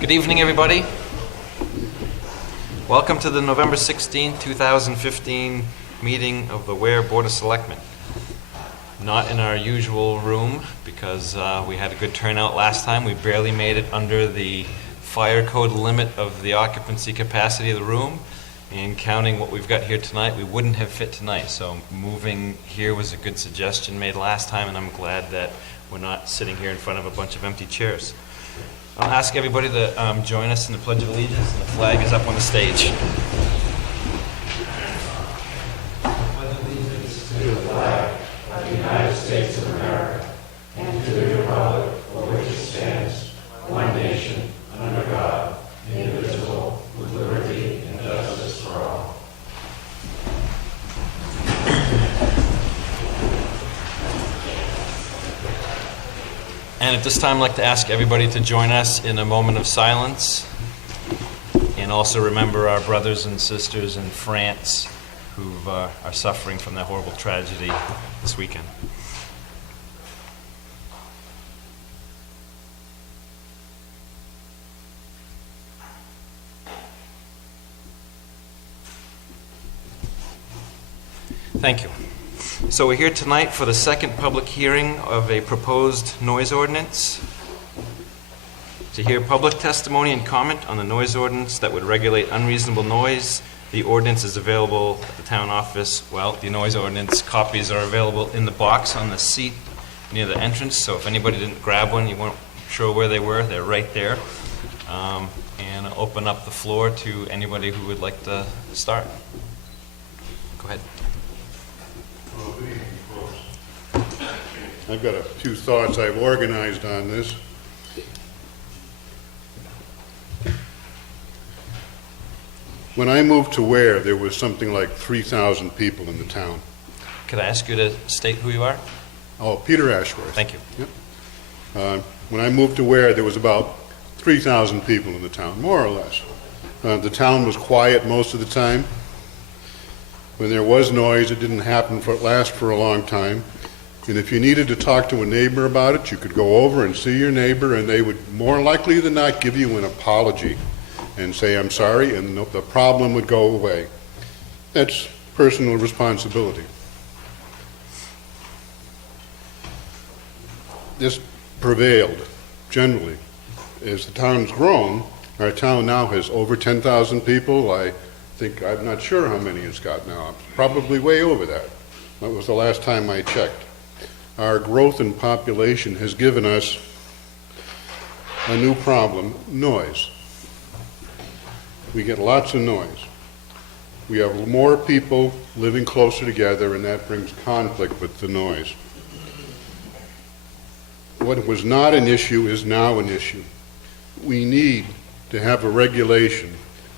Good evening, everybody. Welcome to the November 16, 2015 meeting of the Weare Board of Selectmen. Not in our usual room because we had a good turnout last time. We barely made it under the fire code limit of the occupancy capacity of the room. And counting what we've got here tonight, we wouldn't have fit tonight. So moving here was a good suggestion made last time, and I'm glad that we're not sitting here in front of a bunch of empty chairs. I'll ask everybody to join us in the Pledge of Allegiance, and the flag is up on the stage. Pledge allegiance to the flag of the United States of America and to the republic for which it stands, one nation, under God, indivisible, with liberty and justice for all. And at this time, I'd like to ask everybody to join us in a moment of silence and also remember our brothers and sisters in France who are suffering from that horrible tragedy this weekend. Thank you. So we're here tonight for the second public hearing of a proposed noise ordinance. To hear public testimony and comment on the noise ordinance that would regulate unreasonable noise, the ordinance is available at the town office. Well, the noise ordinance copies are available in the box on the seat near the entrance, so if anybody didn't grab one, you weren't sure where they were, they're right there. And I'll open up the floor to anybody who would like to start. Go ahead. I've got a few thoughts I've organized on this. When I moved to Weare, there was something like 3,000 people in the town. Could I ask you to state who you are? Oh, Peter Ashworth. Thank you. Yep. When I moved to Weare, there was about 3,000 people in the town, more or less. The town was quiet most of the time. When there was noise, it didn't last for a long time. And if you needed to talk to a neighbor about it, you could go over and see your neighbor, and they would more likely than not give you an apology and say, I'm sorry, and the problem would go away. That's personal responsibility. This prevailed, generally. As the town's grown, our town now has over 10,000 people. I'm not sure how many it's got now. It's probably way over that. That was the last time I checked. Our growth in population has given us a new problem, noise. We get lots of noise. We have more people living closer together, and that brings conflict with the noise. What was not an issue is now an issue. We need to have a regulation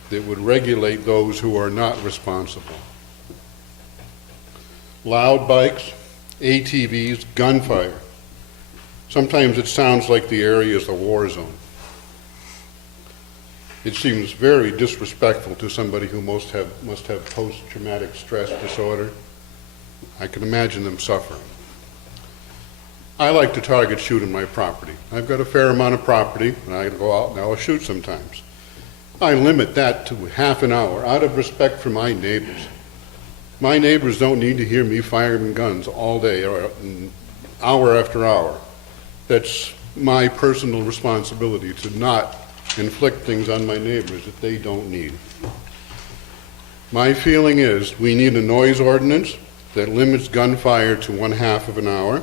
that would regulate those who are not responsible. Loud bikes, ATVs, gunfire. Sometimes it sounds like the area is a war zone. It seems very disrespectful to somebody who must have post-traumatic stress disorder. I can imagine them suffering. I like to target shoot on my property. I've got a fair amount of property, and I go out and I'll shoot sometimes. I limit that to half an hour out of respect for my neighbors. My neighbors don't need to hear me firing guns all day or hour after hour. That's my personal responsibility to not inflict things on my neighbors that they don't need. My feeling is we need a noise ordinance that limits gunfire to 1/2 an hour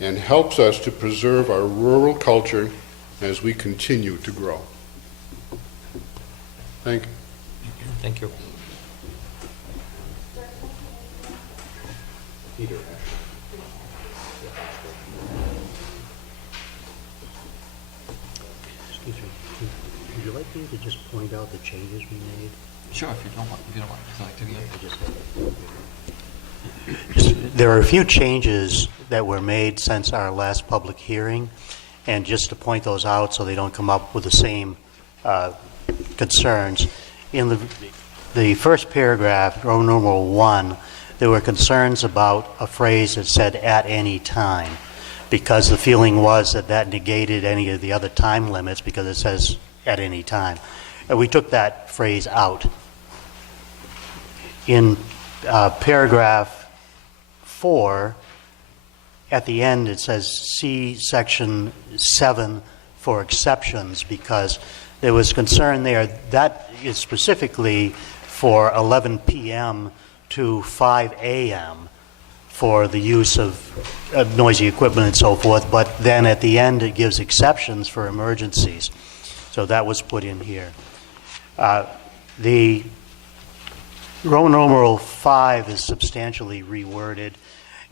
and helps us to preserve our rural culture as we continue to grow. Thank you. Thank you. Peter. Excuse me, would you like me to just point out the changes we made? Sure, if you don't want to, There are a few changes that were made since our last public hearing, and just to point those out so they don't come up with the same concerns. In the first paragraph, Roman numeral 1, there were concerns about a phrase that said "at any time." because the feeling was that that negated any of the other time limits because it says at any time. And we took that phrase out. In paragraph 4, at the end it says see section 7 for exceptions, because there was concern there that is specifically for 11 p.m. to 5 a.m. for the use of noisy equipment and so forth, but then at the end it gives exceptions for emergencies. So that was put in here. The Roman numeral 5 is substantially reworded,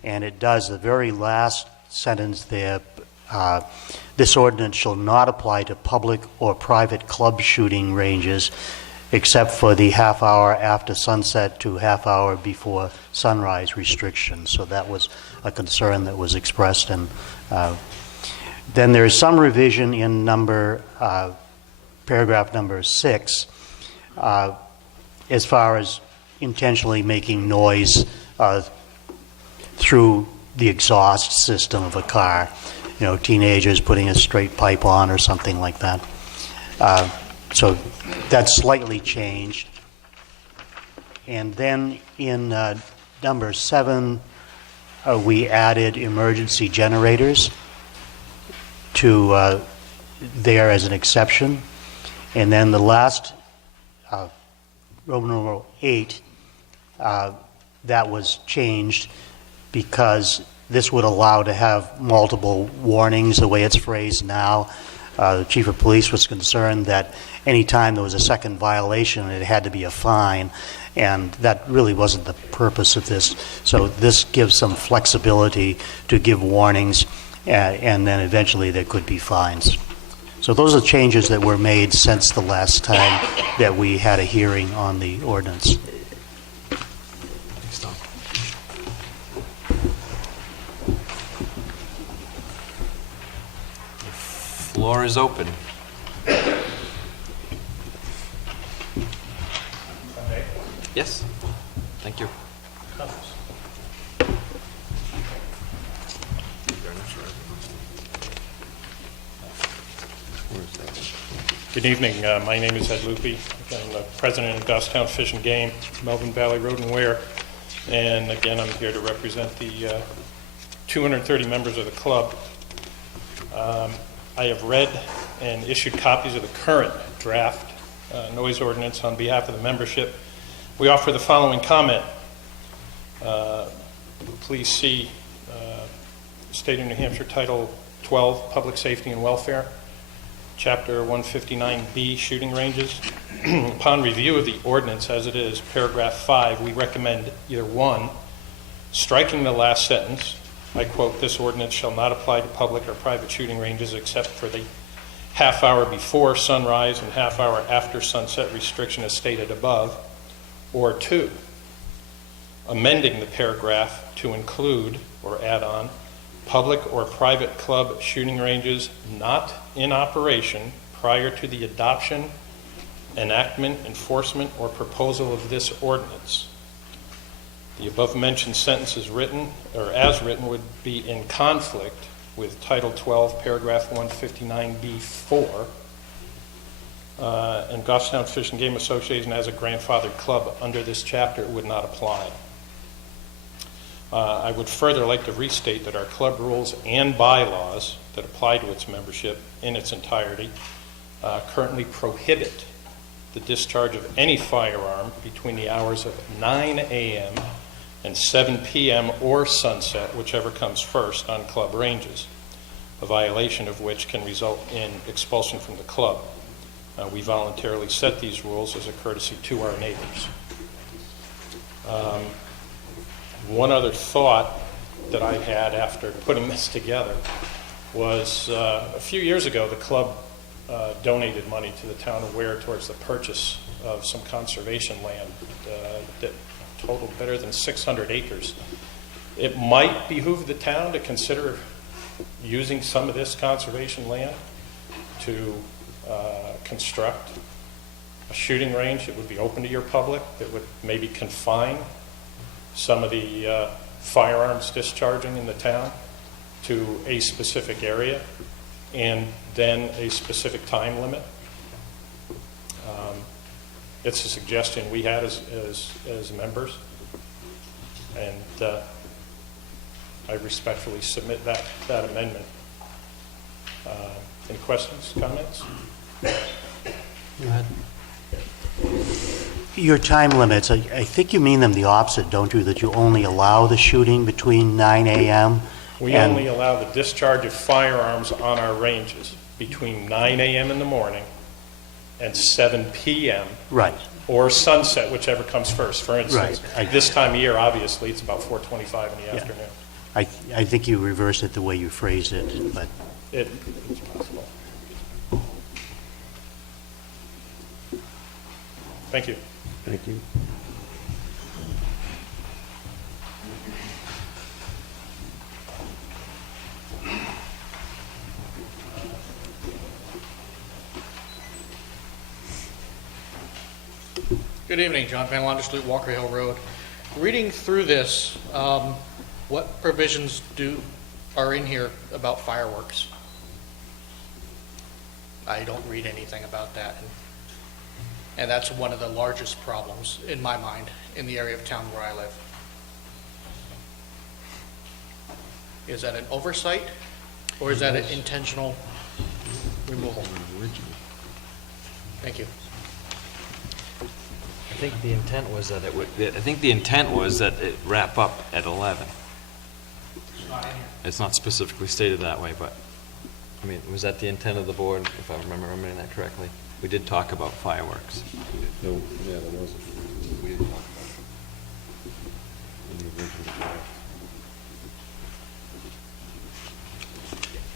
and it does the very last sentence there. This ordinance shall not apply to public or private club shooting ranges except for the half hour after sunset to half hour before sunrise restrictions. So that was a concern that was expressed. And then there is some revision in paragraph number 6 as far as intentionally making noise through the exhaust system of a car. You know, teenagers putting a straight pipe on or something like that. So that's slightly changed. And then in number 7, we added emergency generators to there as an exception. And then the last, Roman numeral 8, that was changed because this would allow to have multiple warnings the way it's phrased now. The chief of police was concerned that any time there was a second violation, it had to be a fine, and that really wasn't the purpose of this. So this gives some flexibility to give warnings, and then eventually there could be fines. So those are changes that were made since the last time that we had a hearing on the ordinance. Thanks, Tom. The floor is open. Yes, thank you. Good evening. My name is Ed Lupi. I'm the president of Goffstown Fish and Game, Melvin Valley Road and Weare. And again, I'm here to represent the 230 members of the club. I have read and issued copies of the current draft noise ordinance on behalf of the membership. We offer the following comment. Please see State of New Hampshire Title 12, Public Safety and Welfare, Chapter 159B, Shooting Ranges. Upon review of the ordinance as it is, paragraph 5, we recommend either 1, striking the last sentence. I quote, "This ordinance shall not apply to public or private shooting ranges except for the half hour before sunrise and half hour after sunset restriction as stated above." Or 2, amending the paragraph to include or add on public or private club shooting ranges not in operation prior to the adoption, enactment, enforcement, or proposal of this ordinance. The above-mentioned sentence as written would be in conflict with Title 12, paragraph 159B4, and Goffstown Fish and Game Association as a grandfathered club under this chapter would not apply. I would further like to restate that our club rules and bylaws that apply to its membership in its entirety currently prohibit the discharge of any firearm between the hours of 9 a.m. and 7 p.m. or sunset, whichever comes first, on club ranges, a violation of which can result in expulsion from the club. We voluntarily set these rules as a courtesy to our neighbors. One other thought that I had after putting this together was a few years ago the club donated money to the town of Weare towards the purchase of some conservation land that totaled better than 600 acres. It might behoove the town to consider using some of this conservation land to construct a shooting range that would be open to your public, that would maybe confine some of the firearms discharging in the town to a specific area and then a specific time limit. It's a suggestion we had as members, and I respectfully submit that amendment. Any questions, comments? Your time limits, I think you mean them the opposite, don't you? That you only allow the shooting between 9 a.m. We and- only allow the discharge of firearms on our ranges between 9 a.m. in the morning and 7 p.m. Right. or sunset, whichever comes first. For instance, Right. this time of year, obviously, it's about 4:25 in the Yeah. afternoon. I think you reversed it the way you phrased it, but It's possible. Thank you. Thank you. Good evening, John Van Lander Street, Walker Hill Road. Reading through this, what provisions are in here about fireworks? I don't read anything about that. And that's one of the largest problems, in my mind, in the area of town where I live. Is that an oversight, or is that an intentional removal? Thank you. I think the intent was that it wrap up at 11. It's not specifically stated that way, but, I mean, was that the intent of the board, if I remember remembering that correctly? We did talk about fireworks. No, yeah, there wasn't. We didn't talk about it in the original draft.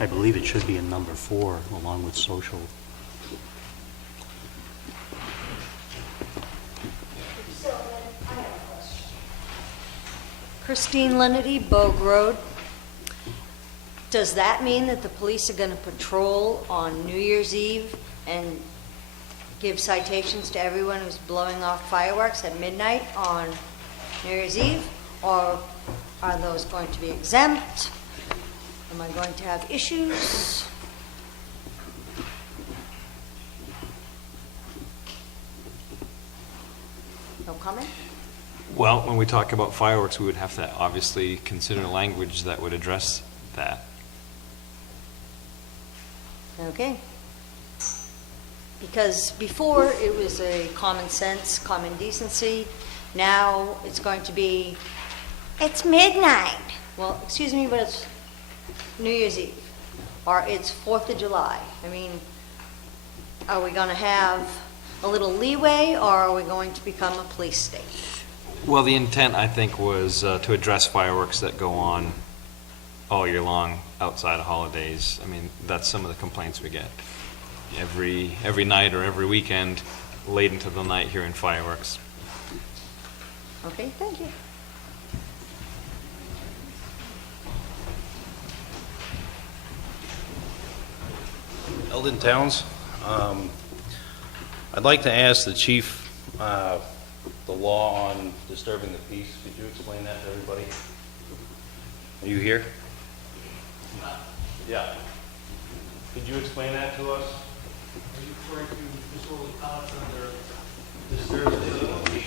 I believe it should be in number 4, along with social. Christine Lenity, Bogue Road. Does that mean that the police are going to patrol on New Year's Eve and give citations to everyone who's blowing off fireworks at midnight on New Year's Eve? Or are those going to be exempt? Am I going to have issues? No comment? Well, when we talk about fireworks, we would have to obviously consider language that would address that. Okay. Because before it was a common sense, common decency. Now it's going to be, it's midnight. Well, excuse me, but it's New Year's Eve. Or it's 4th of July. I mean, are we going to have a little leeway, or are we going to become a police state? Well, the intent, I think, was to address fireworks that go on all year long outside of holidays. I mean, that's some of the complaints we get. Every night or every weekend, late into the night, hearing fireworks. Okay, thank you. Eldon Towns. I'd like to ask the chief the law on disturbing the peace. Could you explain that to everybody? Are you here? Yeah. Could you explain that to us? Are you referring to disorderly conduct under disturbance of the peace?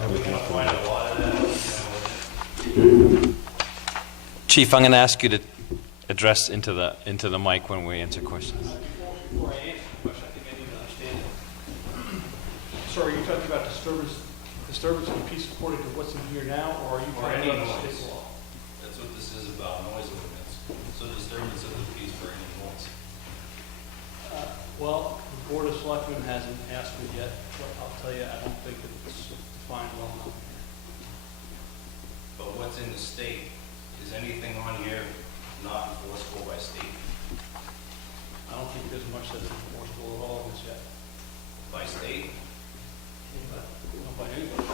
Are we going to find a lot of that? Chief, I'm going to ask you to address into the mic when we answer questions. Before I answer the question, I think I need to understand it. So are you talking about disturbance of the peace according to what's in here now, or are you Or talking any about the noise. state law? That's what this is about, noise ordinance. So disturbance of the peace for any noise. Well, the Board of Selectmen hasn't asked me yet, but I'll tell you, I don't think it's defined well enough here. But what's in the state? Is anything on here not enforceable by state? I don't think there's much that's enforceable at all of this yet. By state? But, not by anybody.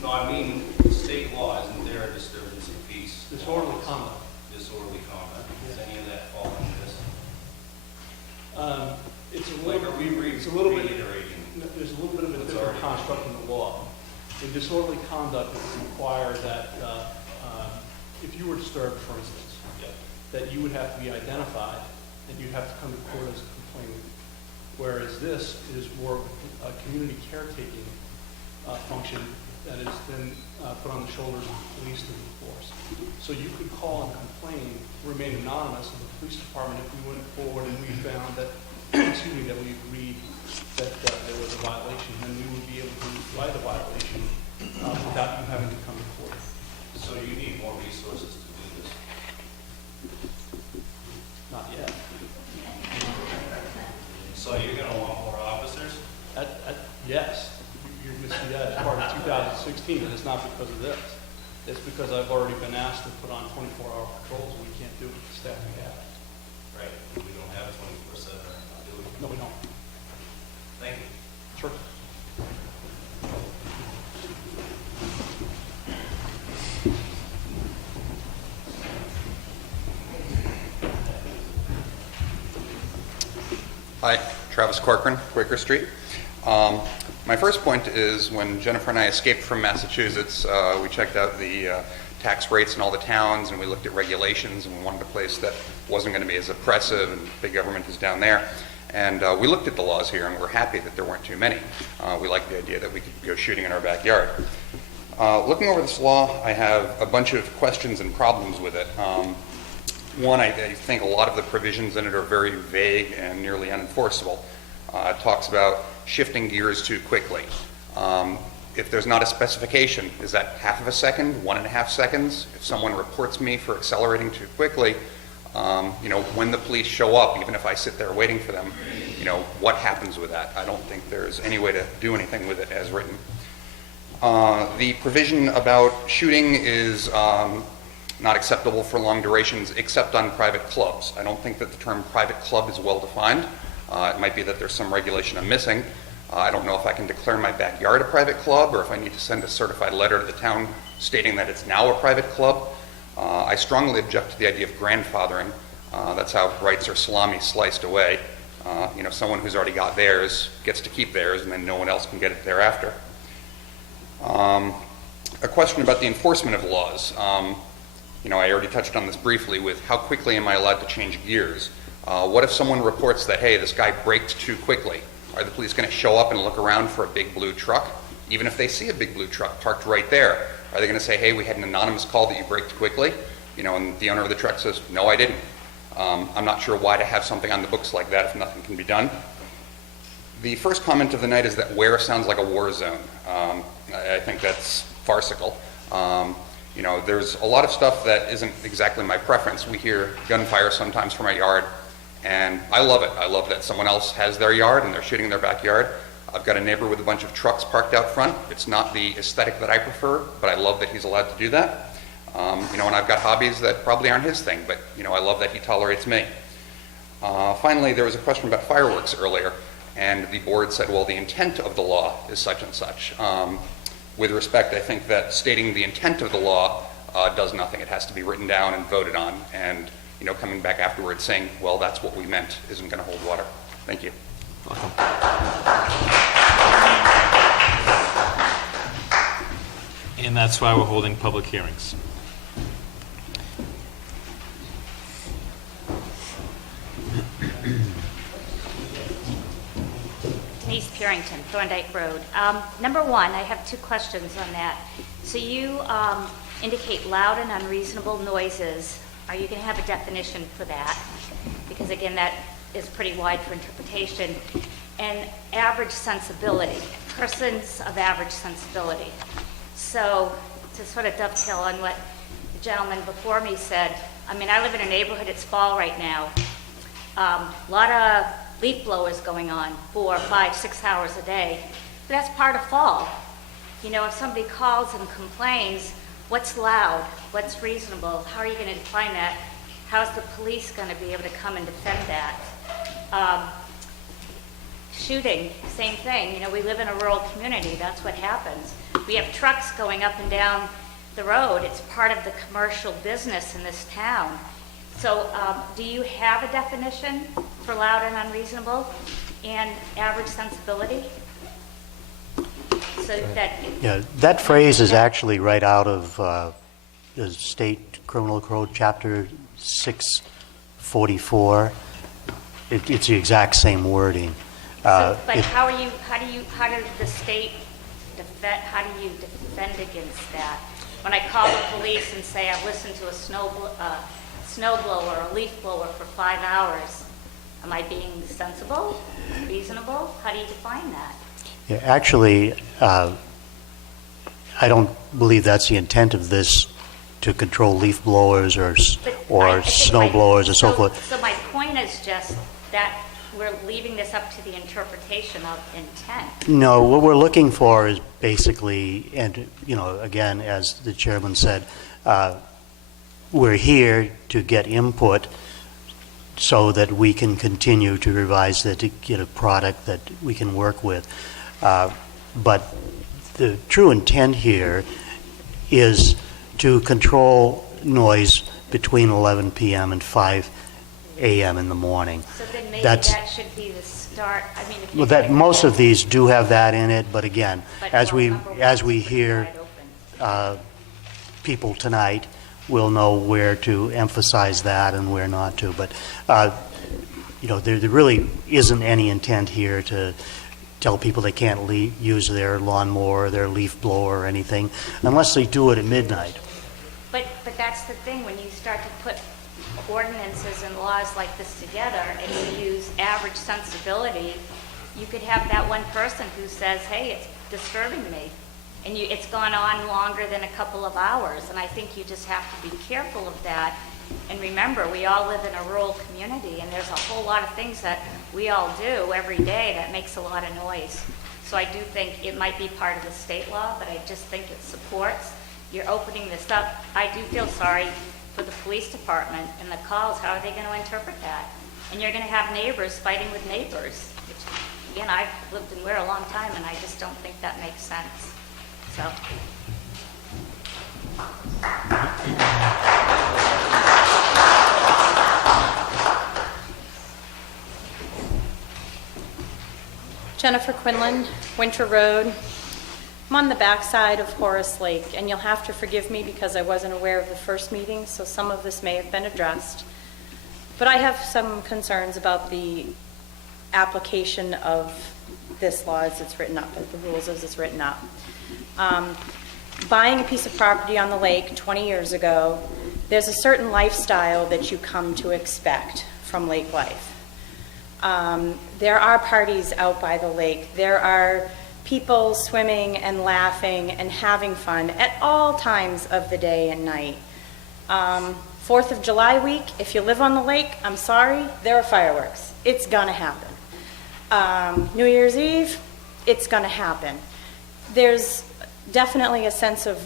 No, I mean, state law, isn't there a disturbance of peace? Disorderly conduct. Disorderly conduct. Does any of that fall into this? It's a Like, little, are we it's a little bit, reiterating? there's a little bit of a What's different already- construct in the law. In disorderly conduct, it would require that if you were disturbed, for instance, that you would have to be identified and you'd have to come to court as a complainant. Whereas this is more of a community caretaking function that is then put on the shoulders of the police to enforce. So you could call and complain, remain anonymous, and the police department, if we went forward and we found that, excuse me, that we agreed that there was a violation, then we would be able to write the violation without you having to come to court. So you need more resources to do this? Not yet. So you're going to want more officers? Yes, you're going to see that as part of 2016, and it's not because of this. It's because I've already been asked to put on 24-hour patrols, and we can't do it with the staff we have. Right. We don't have 24/7, do we? No, we don't. Thank you. Sure. Hi, Travis Corcoran, Quaker Street. My first point is when Jennifer and I escaped from Massachusetts, we checked out the tax rates in all the towns and we looked at regulations and we wanted a place that wasn't going to be as oppressive and big government is down there. And we looked at the laws here and we're happy that there weren't too many. We liked the idea that we could go shooting in our backyard. Looking over this law, I have a bunch of questions and problems with it. One, I think a lot of the provisions in it are very vague and nearly unenforceable. It talks about shifting gears too quickly. If there's not a specification, is that half of a second, 1.5 seconds? If someone reports me for accelerating too quickly, when the police show up, even if I sit there waiting for them, what happens with that? I don't think there's any way to do anything with it as written. The provision about shooting is not acceptable for long durations except on private clubs. I don't think that the term private club is well defined. It might be that there's some regulation I'm missing. I don't know if I can declare my backyard a private club or if I need to send a certified letter to the town stating that it's now a private club. I strongly object to the idea of grandfathering. That's how rights are salami sliced away. Someone who's already got theirs gets to keep theirs and then no one else can get it thereafter. A question about the enforcement of laws. I already touched on this briefly with how quickly am I allowed to change gears? What if someone reports that, hey, this guy braked too quickly? Are the police going to show up and look around for a big blue truck? Even if they see a big blue truck parked right there, are they going to say, hey, we had an anonymous call that you braked quickly? And the owner of the truck says, no, I didn't. I'm not sure why to have something on the books like that if nothing can be done. The first comment of the night is that Weare sounds like a war zone. I think that's farcical. There's a lot of stuff that isn't exactly my preference. We hear gunfire sometimes from our yard, and I love it. I love that someone else has their yard and they're shooting in their backyard. I've got a neighbor with a bunch of trucks parked out front. It's not the aesthetic that I prefer, but I love that he's allowed to do that. And I've got hobbies that probably aren't his thing, but I love that he tolerates me. Finally, there was a question about fireworks earlier, and the board said, well, the intent of the law is such and such. With respect, I think that stating the intent of the law does nothing. It has to be written down and voted on, and coming back afterwards saying, well, that's what we meant, isn't going to hold water. Thank you. And that's why we're holding public hearings. Denise Purington, Thorndike Road. Number one, I have two questions on that. So you indicate loud and unreasonable noises. Are you going to have a definition for that? Because again, that is pretty wide for interpretation. And average sensibility, persons of average sensibility. So to sort of dovetail on what the gentleman before me said, I live in a neighborhood, it's fall right now. A lot of leaf blowers going on 4, 5, 6 hours a day. But that's part of fall. If somebody calls and complains, what's loud? What's reasonable? How are you going to define that? How's the police going to be able to come and defend that? Shooting, same thing. We live in a rural community. That's what happens. We have trucks going up and down the road. It's part of the commercial business in this town. So do you have a definition for loud and unreasonable and average sensibility? So that Yeah, that phrase is actually right out of the State Criminal Code, Chapter 644. It's the exact same wording. But It- how do the state how do you defend against that? When I call the police and say I've listened to a snow blower or a leaf blower for 5 hours, am I being sensible, reasonable? How do you define that? Yeah, actually, I don't believe that's the intent of this, to control leaf blowers or I think snow blowers and so forth. So my point is just that we're leaving this up to the interpretation of intent. No, what we're looking for is basically, and, again, as the chairman said, we're here to get input so that we can continue to revise it, to get a product that we can work with. But the true intent here is to control noise between 11 p.m. and 5 a.m. in the morning. So then maybe That's- that should be the start. I mean, if Well, you're most of these do have that in it, but again, But as we number as one's we pretty hear wide open. people tonight, we'll know where to emphasize that and where not to. But there really isn't any intent here to tell people they can't use their lawnmower, their leaf blower, or anything, unless they do it at midnight. But that's the thing, when you start to put ordinances and laws like this together and you use average sensibility, you could have that one person who says, hey, it's disturbing me. And it's gone on longer than a couple of hours. And I think you just have to be careful of that. And remember, we all live in a rural community, and there's a whole lot of things that we all do every day that makes a lot of noise. So I do think it might be part of the state law, but I just think it supports. You're opening this up. I do feel sorry for the police department and the calls. How are they going to interpret that? And you're going to have neighbors fighting with neighbors. Which, again, I've lived in Weare a long time, and I just don't think that makes sense. So. Jennifer Quinlan, Winter Road. I'm on the backside of Horace Lake, and you'll have to forgive me because I wasn't aware of the first meeting, so some of this may have been addressed. But I have some concerns about the application of this law as it's written up, the rules as it's written up. Buying a piece of property on the lake 20 years ago, there's a certain lifestyle that you come to expect from lake life. There are parties out by the lake. There are people swimming and laughing and having fun at all times of the day and night. 4th of July week, if you live on the lake, I'm sorry, there are fireworks. It's gonna happen. New Year's Eve, it's gonna happen. There's definitely a sense of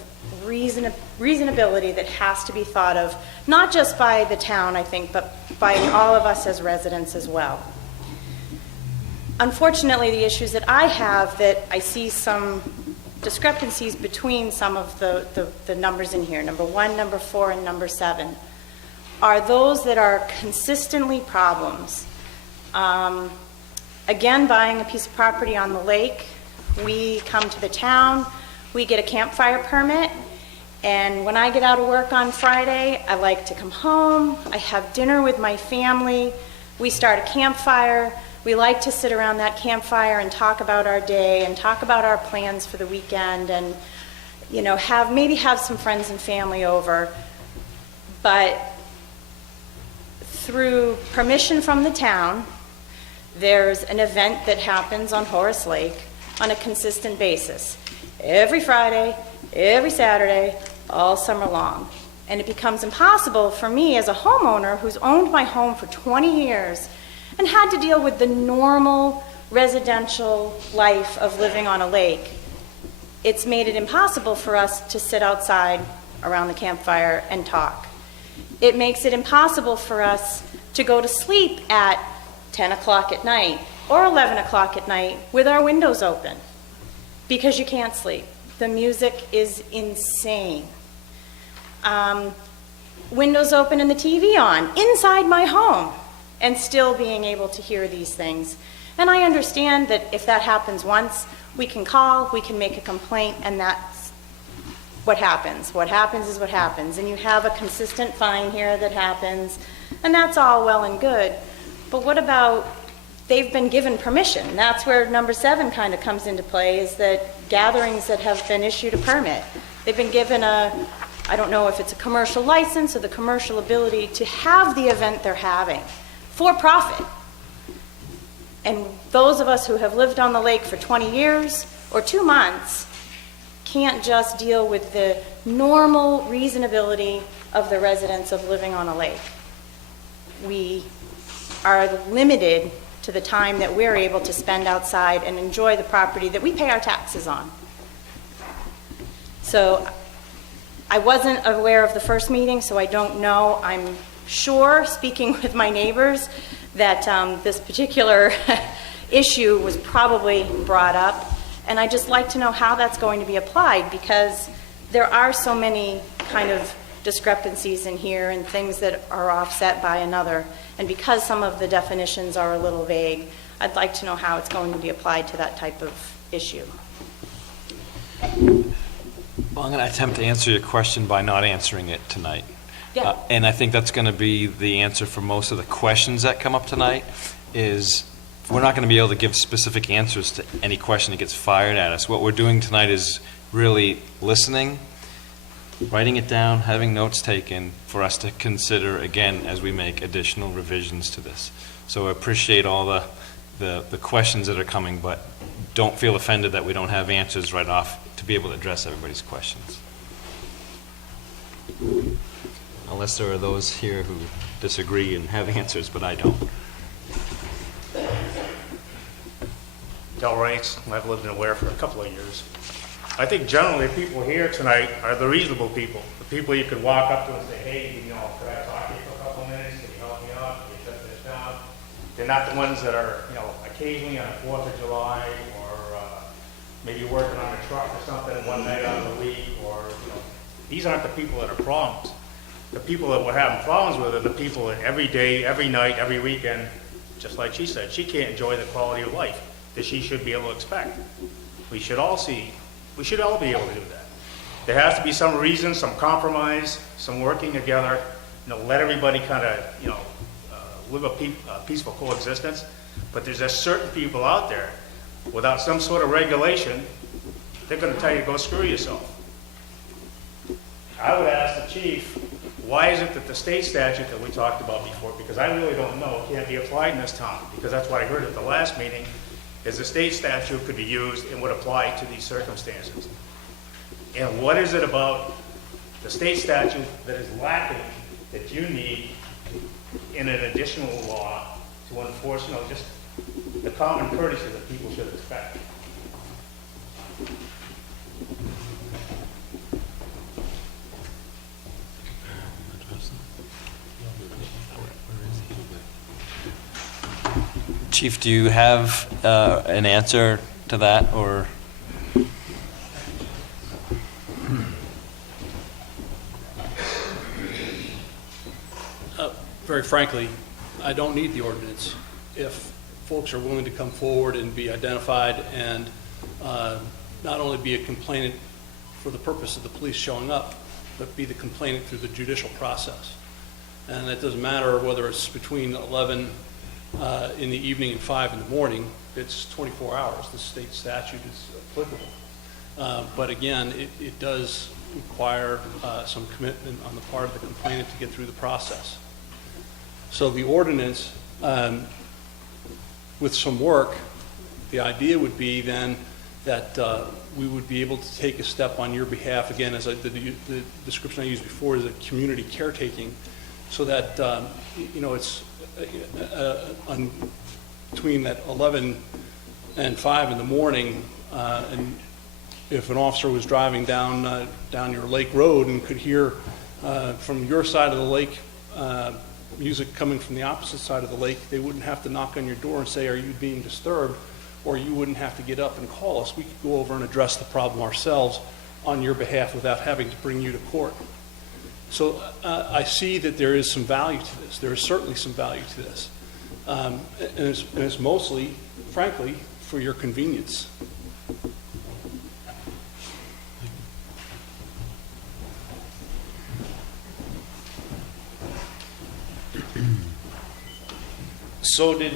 reasonability that has to be thought of, not just by the town, I think, but by all of us as residents as well. Unfortunately, the issues that I have, that I see some discrepancies between some of the numbers in here, number 1, number 4, and number 7, are those that are consistently problems. Again, buying a piece of property on the lake, we come to the town, we get a campfire permit, and when I get out of work on Friday, I like to come home, I have dinner with my family, we start a campfire. We like to sit around that campfire and talk about our day and talk about our plans for the weekend, and maybe have some friends and family over. But through permission from the town, there's an event that happens on Horace Lake on a consistent basis. Every Friday, every Saturday, all summer long. And it becomes impossible for me as a homeowner who's owned my home for 20 years and had to deal with the normal residential life of living on a lake. It's made it impossible for us to sit outside around the campfire and talk. It makes it impossible for us to go to sleep at 10 o'clock at night or 11 o'clock at night with our windows open, because you can't sleep. The music is insane. Windows open and the TV on inside my home, and still being able to hear these things. And I understand that if that happens once, we can call, we can make a complaint, and that's what happens. What happens is what happens. And you have a consistent fine here that happens, and that's all well and good. But what about they've been given permission? That's where number 7 kind of comes into play, is that gatherings that have been issued a permit, they've been given I don't know if it's a commercial license or the commercial ability to have the event they're having for profit. And those of us who have lived on the lake for 20 years or 2 months can't just deal with the normal reasonability of the residents of living on a lake. We are limited to the time that we're able to spend outside and enjoy the property that we pay our taxes on. So I wasn't aware of the first meeting, so I don't know. I'm sure, speaking with my neighbors, that this particular issue was probably brought up, and I'd just like to know how that's going to be applied, because there are so many kind of discrepancies in here and things that are offset by another, and because some of the definitions are a little vague, I'd like to know how it's going to be applied to that type of issue. Well, I'm going to attempt to answer your question by not answering it tonight. Yeah. And I think that's going to be the answer for most of the questions that come up tonight, is we're not going to be able to give specific answers to any question that gets fired at us. What we're doing tonight is really listening, writing it down, having notes taken for us to consider again as we make additional revisions to this. So I appreciate all the questions that are coming, but don't feel offended that we don't have answers right off to be able to address everybody's questions. Unless there are those here who disagree and have answers, but I don't. Del Rice, I've lived in Weare for a couple of years. I think generally people here tonight are the reasonable people, the people you could walk up to and say, hey, you know, could I talk to you for a couple of minutes? Can you help me out? Can you shut this down? They're not the ones that are, you know, occasionally on the 4th of July or maybe working on a truck or something one night out of the week, or, you know, these aren't the people that are problems. The people that we're having problems with are the people that every day, every night, every weekend, just like she said, she can't enjoy the quality of life that she should be able to expect. We should all be able to do that. There has to be some reason, some compromise, some working together, you know, let everybody kind of, you know, live a peaceful coexistence. But there's just certain people out there, without some sort of regulation, they're going to tell you to go screw yourself. I would ask the chief, why is it that the state statute that we talked about before, because I really don't know, can't be applied in this town, because that's what I heard at the last meeting, is the state statute could be used and would apply to these circumstances. And what is it about the state statute that is lacking that you need in an additional law to enforce, you know, just the common courtesy that people should expect? Chief, do you have an answer to that, or? Very frankly, I don't need the ordinance. If folks are willing to come forward and be identified and not only be a complainant for the purpose of the police showing up, but be the complainant through the judicial process. And it doesn't matter whether it's between 11 in the evening and 5 in the morning, it's 24 hours. The state statute is applicable. But again, it does require some commitment on the part of the complainant to get through the process. So the ordinance, with some work, the idea would be then that we would be able to take a step on your behalf, again, as the description I used before is a community caretaking, so that, you know, it's between that 11 and 5 in the morning, and if an officer was driving down your lake road and could hear from your side of the lake music coming from the opposite side of the lake, they wouldn't have to knock on your door and say, are you being disturbed? Or you wouldn't have to get up and call us. We could go over and address the problem ourselves on your behalf without having to bring you to court. So I see that there is some value to this. There is certainly some value to this. And it's mostly, frankly, for your convenience. So did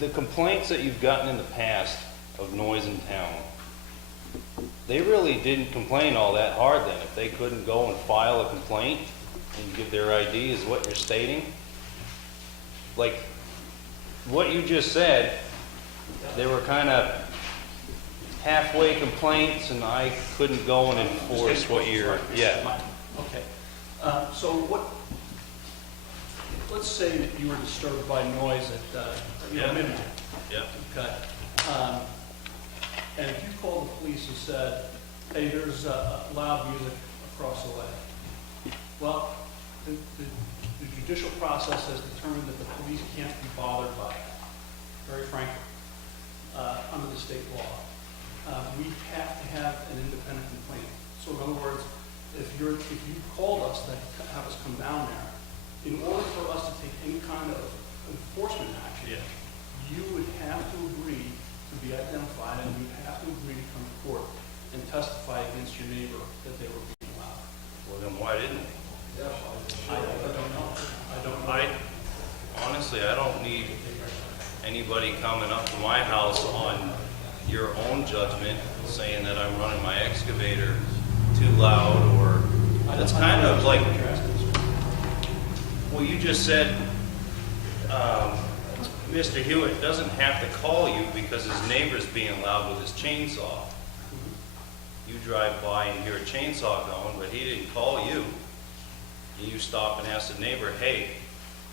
the complaints that you've gotten in the past of noise in town, they really didn't complain all that hard then? If they couldn't go and file a complaint and give their ID is what you're stating? Like, what you just said, they were kind of halfway complaints and I couldn't go and enforce what you're, yeah. Okay. So let's say that you were disturbed by noise at your minimum. Yeah. Okay. And if you called the police and said, hey, there's loud music across the way. Well, the judicial process has determined that the police can't be bothered by it, very frankly, under the state law. We have to have an independent complaint. So in other words, if you called us to have us come down there, in order for us to take any kind of enforcement action, you would have to agree to be identified, and you'd have to agree to come to court and testify against your neighbor that they were being loud. Well, then why didn't they? I don't know. Honestly, I don't need anybody coming up to my house on your own judgment saying that I'm running my excavator too loud, or that's kind of like, well, you just said Mr. Hewitt doesn't have to call you because his neighbor's being loud with his chainsaw. You drive by and hear a chainsaw going, but he didn't call you. And you stop and ask the neighbor, hey,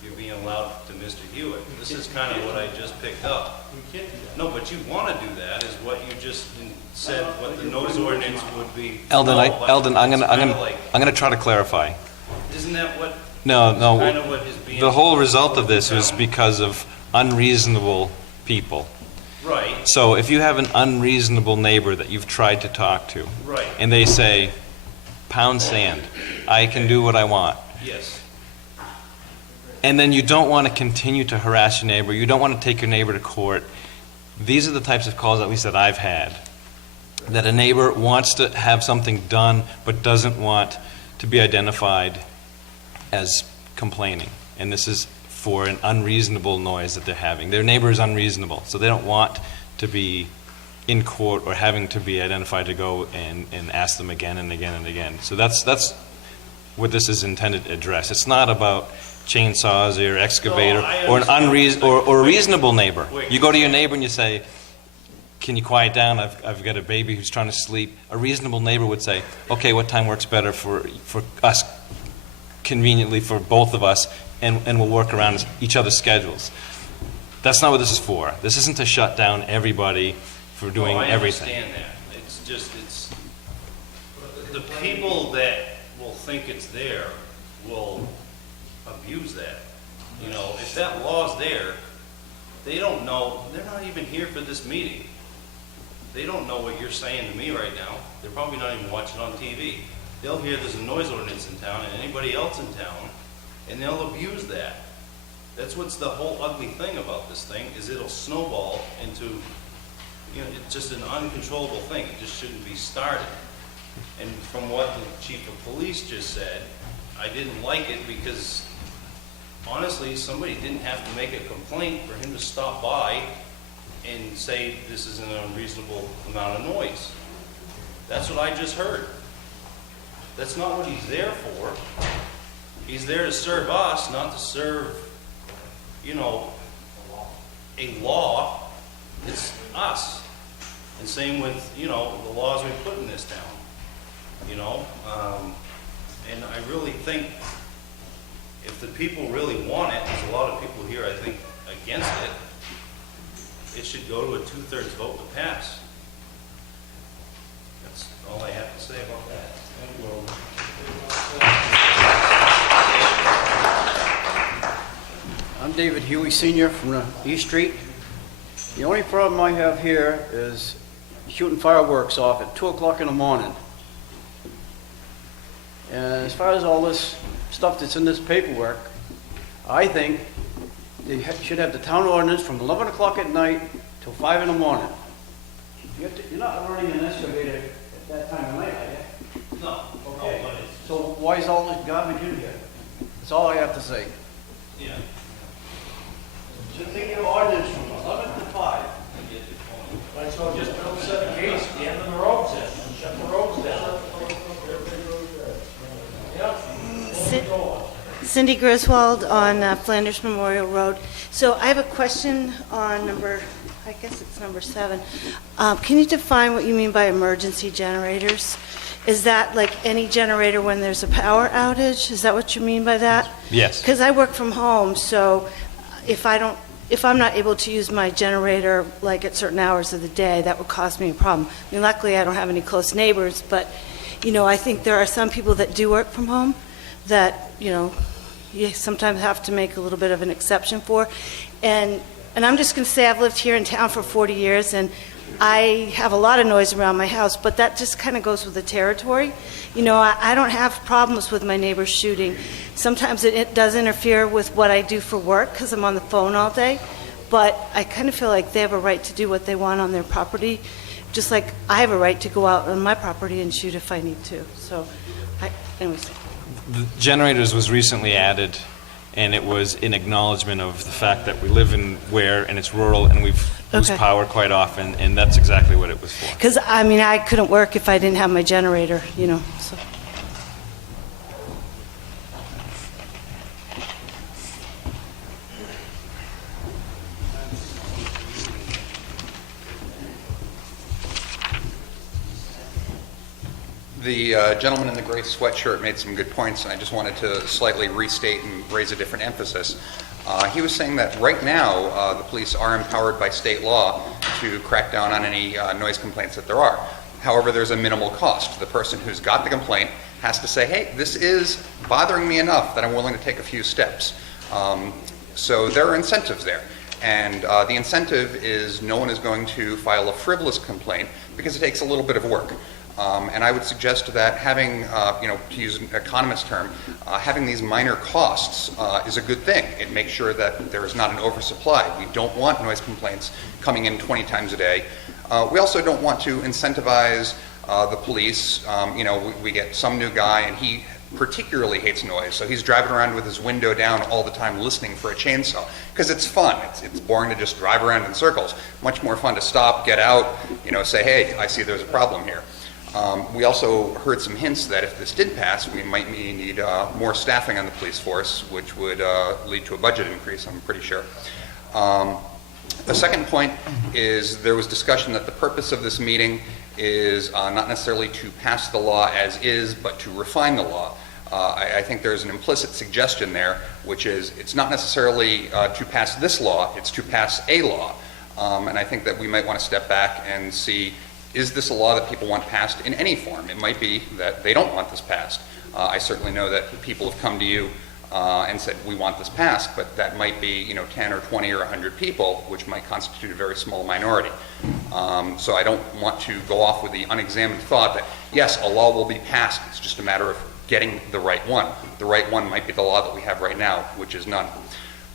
you're being loud to Mr. Hewitt. This is kind of what I just picked up. We can't do that. No, but you want to do that, is what you just said, what the noise ordinance would be. Eldon, No, but Eldon, I'm it's gonna kinda like, try to clarify. isn't that what, No, kind of what is being? the whole result of this was because of unreasonable people. Right, So if you have an unreasonable neighbor that you've tried to talk to, right, and they say, pound sand, I can do what I want, yes. and then you don't want to continue to harass your neighbor, you don't want to take your neighbor to court, these are the types of calls, at least that I've had, that a neighbor wants to have something done but doesn't want to be identified as complaining. And this is for an unreasonable noise that they're having. Their neighbor is unreasonable, so they don't want to be in court or having to be identified to go and ask them again and again and again. So that's what this is intended to address. It's not about chainsaws or excavator No, I or an understand. or a reasonable neighbor. Wait. You go to your neighbor and you say, can you quiet down? I've got a baby who's trying to sleep. A reasonable neighbor would say, okay, what time works better for us, conveniently for both of us, and we'll work around each other's schedules. That's not what this is for. This isn't to shut down everybody for doing everything. I understand that. It's just, the people that will think it's there will abuse that. You know, if that law's there, they don't know, they're not even here for this meeting. They don't know what you're saying to me right now. They're probably not even watching on TV. They'll hear there's a noise ordinance in town and anybody else in town, and they'll abuse that. That's what's the whole ugly thing about this thing, is it'll snowball into, you know, it's just an uncontrollable thing. It just shouldn't be started. And from what the chief of police just said, I didn't like it because, honestly, somebody didn't have to make a complaint for him to stop by and say this is an unreasonable amount of noise. That's what I just heard. That's not what he's there for. He's there to serve us, not to serve, you know, a law. It's us. And same with, you know, the laws we put in this town, you know. And I really think if the people really want it, there's a lot of people here, I think, against it, it should go to a 2/3 vote to pass. That's all I have to say about that. I'm David Huey Sr. from the East Street. The only problem I have here is shooting fireworks off at 2 o'clock in the morning. And as far as all this stuff that's in this paperwork, I think they should have the town ordinance from 11 o'clock at night till 5 in the morning. You're not running an excavator at that time of night, are you? No. Okay. No, but it's, So why is all this garbage in here? That's all I have to say. yeah. Should take your ordinance from 11 to 5. Right, so just don't set the gates at the end of the roads then, and shut the roads down. Cindy Griswold on Flanders Memorial Road. So I have a question on I guess it's number 7. Can you define what you mean by emergency generators? Is that like any generator when there's a power outage? Is that what you mean by that? Yes. Because I work from home, so if I'm not able to use my generator like at certain hours of the day, that would cause me a problem. I mean, luckily I don't have any close neighbors, but I think there are some people that do work from home that you sometimes have to make a little bit of an exception for. And I'm just going to say I've lived here in town for 40 years, and I have a lot of noise around my house, but that just kind of goes with the territory. I don't have problems with my neighbors shooting. Sometimes it does interfere with what I do for work because I'm on the phone all day, but I kind of feel like they have a right to do what they want on their property, just like I have a right to go out on my property and shoot if I need to. So, anyways. The generators was recently added, and it was in acknowledgement of the fact that we live in Weare and it's rural and we lose Okay. power quite often, and that's exactly what it was for. Because, I couldn't work if I didn't have my generator, so. The gentleman in the gray sweatshirt made some good points, and I just wanted to slightly restate and raise a different emphasis. He was saying that right now, the police are empowered by state law to crack down on any noise complaints that there are. However, there's a minimal cost. The person who's got the complaint has to say, hey, this is bothering me enough that I'm willing to take a few steps. So there are incentives there. And the incentive is no one is going to file a frivolous complaint because it takes a little bit of work. And I would suggest that having, to use an economist term, having these minor costs is a good thing. It makes sure that there is not an oversupply. We don't want noise complaints coming in 20 times a day. We also don't want to incentivize the police. We get some new guy and he particularly hates noise, so he's driving around with his window down all the time listening for a chainsaw because it's fun. It's boring to just drive around in circles. Much more fun to stop, get out, say, hey, I see there's a problem here. We also heard some hints that if this did pass, we might need more staffing on the police force, which would lead to a budget increase, I'm pretty sure. The second point is there was discussion that the purpose of this meeting is not necessarily to pass the law as is, but to refine the law. I think there's an implicit suggestion there, which is it's not necessarily to pass this law, it's to pass a law. And I think that we might want to step back and see, is this a law that people want passed in any form? It might be that they don't want this passed. I certainly know that people have come to you and said, we want this passed, but that might be 10 or 20 or 100 people, which might constitute a very small minority. So I don't want to go off with the unexamined thought that, yes, a law will be passed, it's just a matter of getting the right one. The right one might be the law that we have right now, which is none.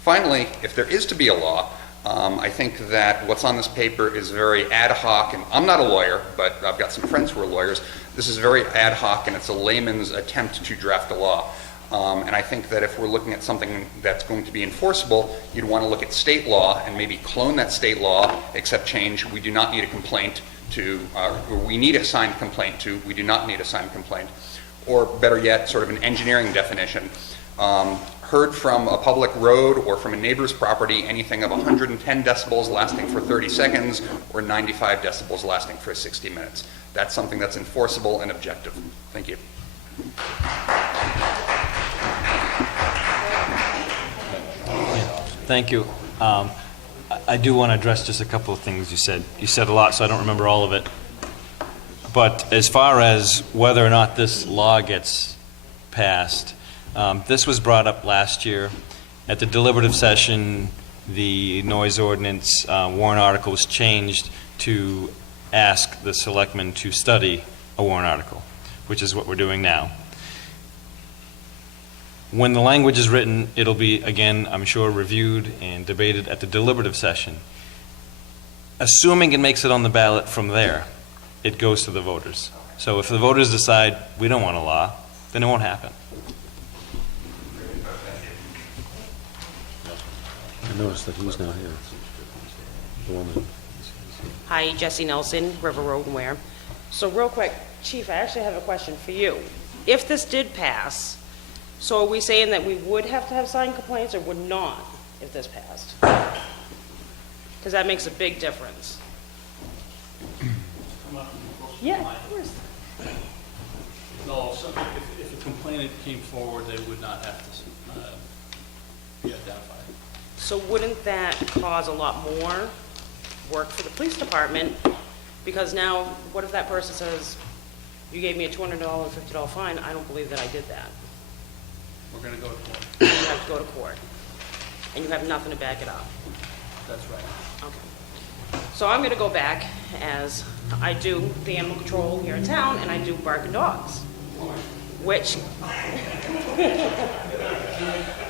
Finally, if there is to be a law, I think that what's on this paper is very ad hoc, and I'm not a lawyer, but I've got some friends who are lawyers. This is very ad hoc, and it's a layman's attempt to draft a law. And I think that if we're looking at something that's going to be enforceable, you'd want to look at state law and maybe clone that state law, except change, we do not need a complaint to, or we need a signed complaint to, we do not need a signed complaint. Or better yet, sort of an engineering definition. Heard from a public road or from a neighbor's property, anything of 110 decibels lasting for 30 seconds or 95 decibels lasting for 60 minutes. That's something that's enforceable and objective. Thank you. Thank you. I do want to address just a couple of things you said. You said a lot, so I don't remember all of it. But as far as whether or not this law gets passed, this was brought up last year. At the deliberative session, the noise ordinance warrant article was changed to ask the selectmen to study a warrant article, which is what we're doing now. When the language is written, it'll be, again, I'm sure, reviewed and debated at the deliberative session. Assuming it makes it on the ballot from there, it goes to the voters. So if the voters decide we don't want a law, then it won't happen. noticed that he's not here. The woman. Hi, Jesse Nelson, River Road and Weare. So real quick, Chief, I actually have a question for you. If this did pass, so are we saying that we would have to have signed complaints or would not if this passed? Because that makes a big difference. Yeah, of course. No, so if a complainant came forward, they would not have to be identified. So wouldn't that cause a lot more work for the police department? Because now, what if that person says, you gave me a $200 and $50 fine, I don't believe that I did that. We're going to go to court. You have to go to court. And you have nothing to back it up. That's right. Okay. So I'm going to go back as I do the animal control here in town, and I do barking dogs, which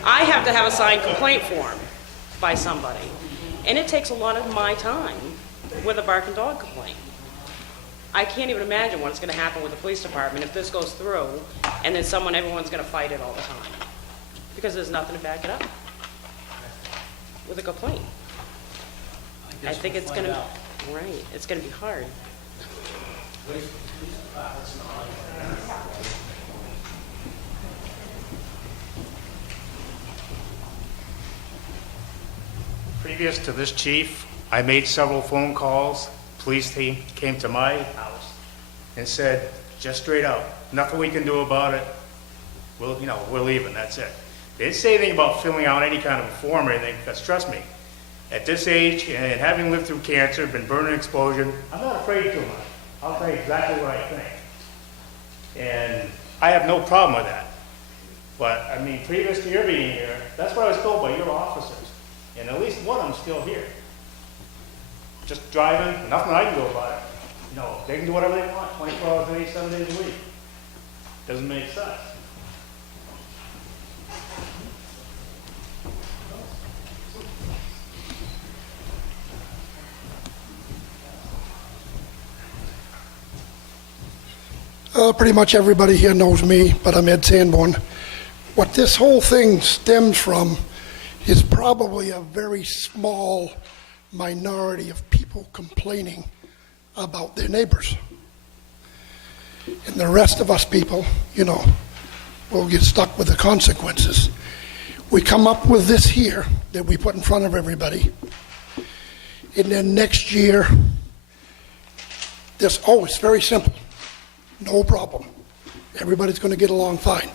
I have to have a signed complaint form by somebody. And it takes a lot of my time with a barking dog complaint. I can't even imagine what's going to happen with the police department if this goes through, and then everyone's going to fight it all the time. Because there's nothing to back it up with a complaint. I think it's going to, right, it's going to be hard. Previous to this chief, I made several phone calls. Police team came to my house and said, just straight out, nothing we can do about it. We're leaving, that's it. They didn't say anything about filling out any kind of a form or anything, because trust me, at this age and having lived through cancer, been burned in explosion, I'm not afraid too much. I'll tell you exactly what I think. And I have no problem with that. But, I mean, previous to your being here, that's what I was told by your officers. And at least one of them still here. Just driving, nothing I can do about it. They can do whatever they want, 24 hours a day, 7 days a week. Doesn't make sense. Pretty much everybody here knows me, but I'm Ed Sanborn. What this whole thing stems from is probably a very small minority of people complaining about their neighbors. And the rest of us people, will get stuck with the consequences. We come up with this here that we put in front of everybody. And then next year, it's very simple. No problem. Everybody's going to get along fine.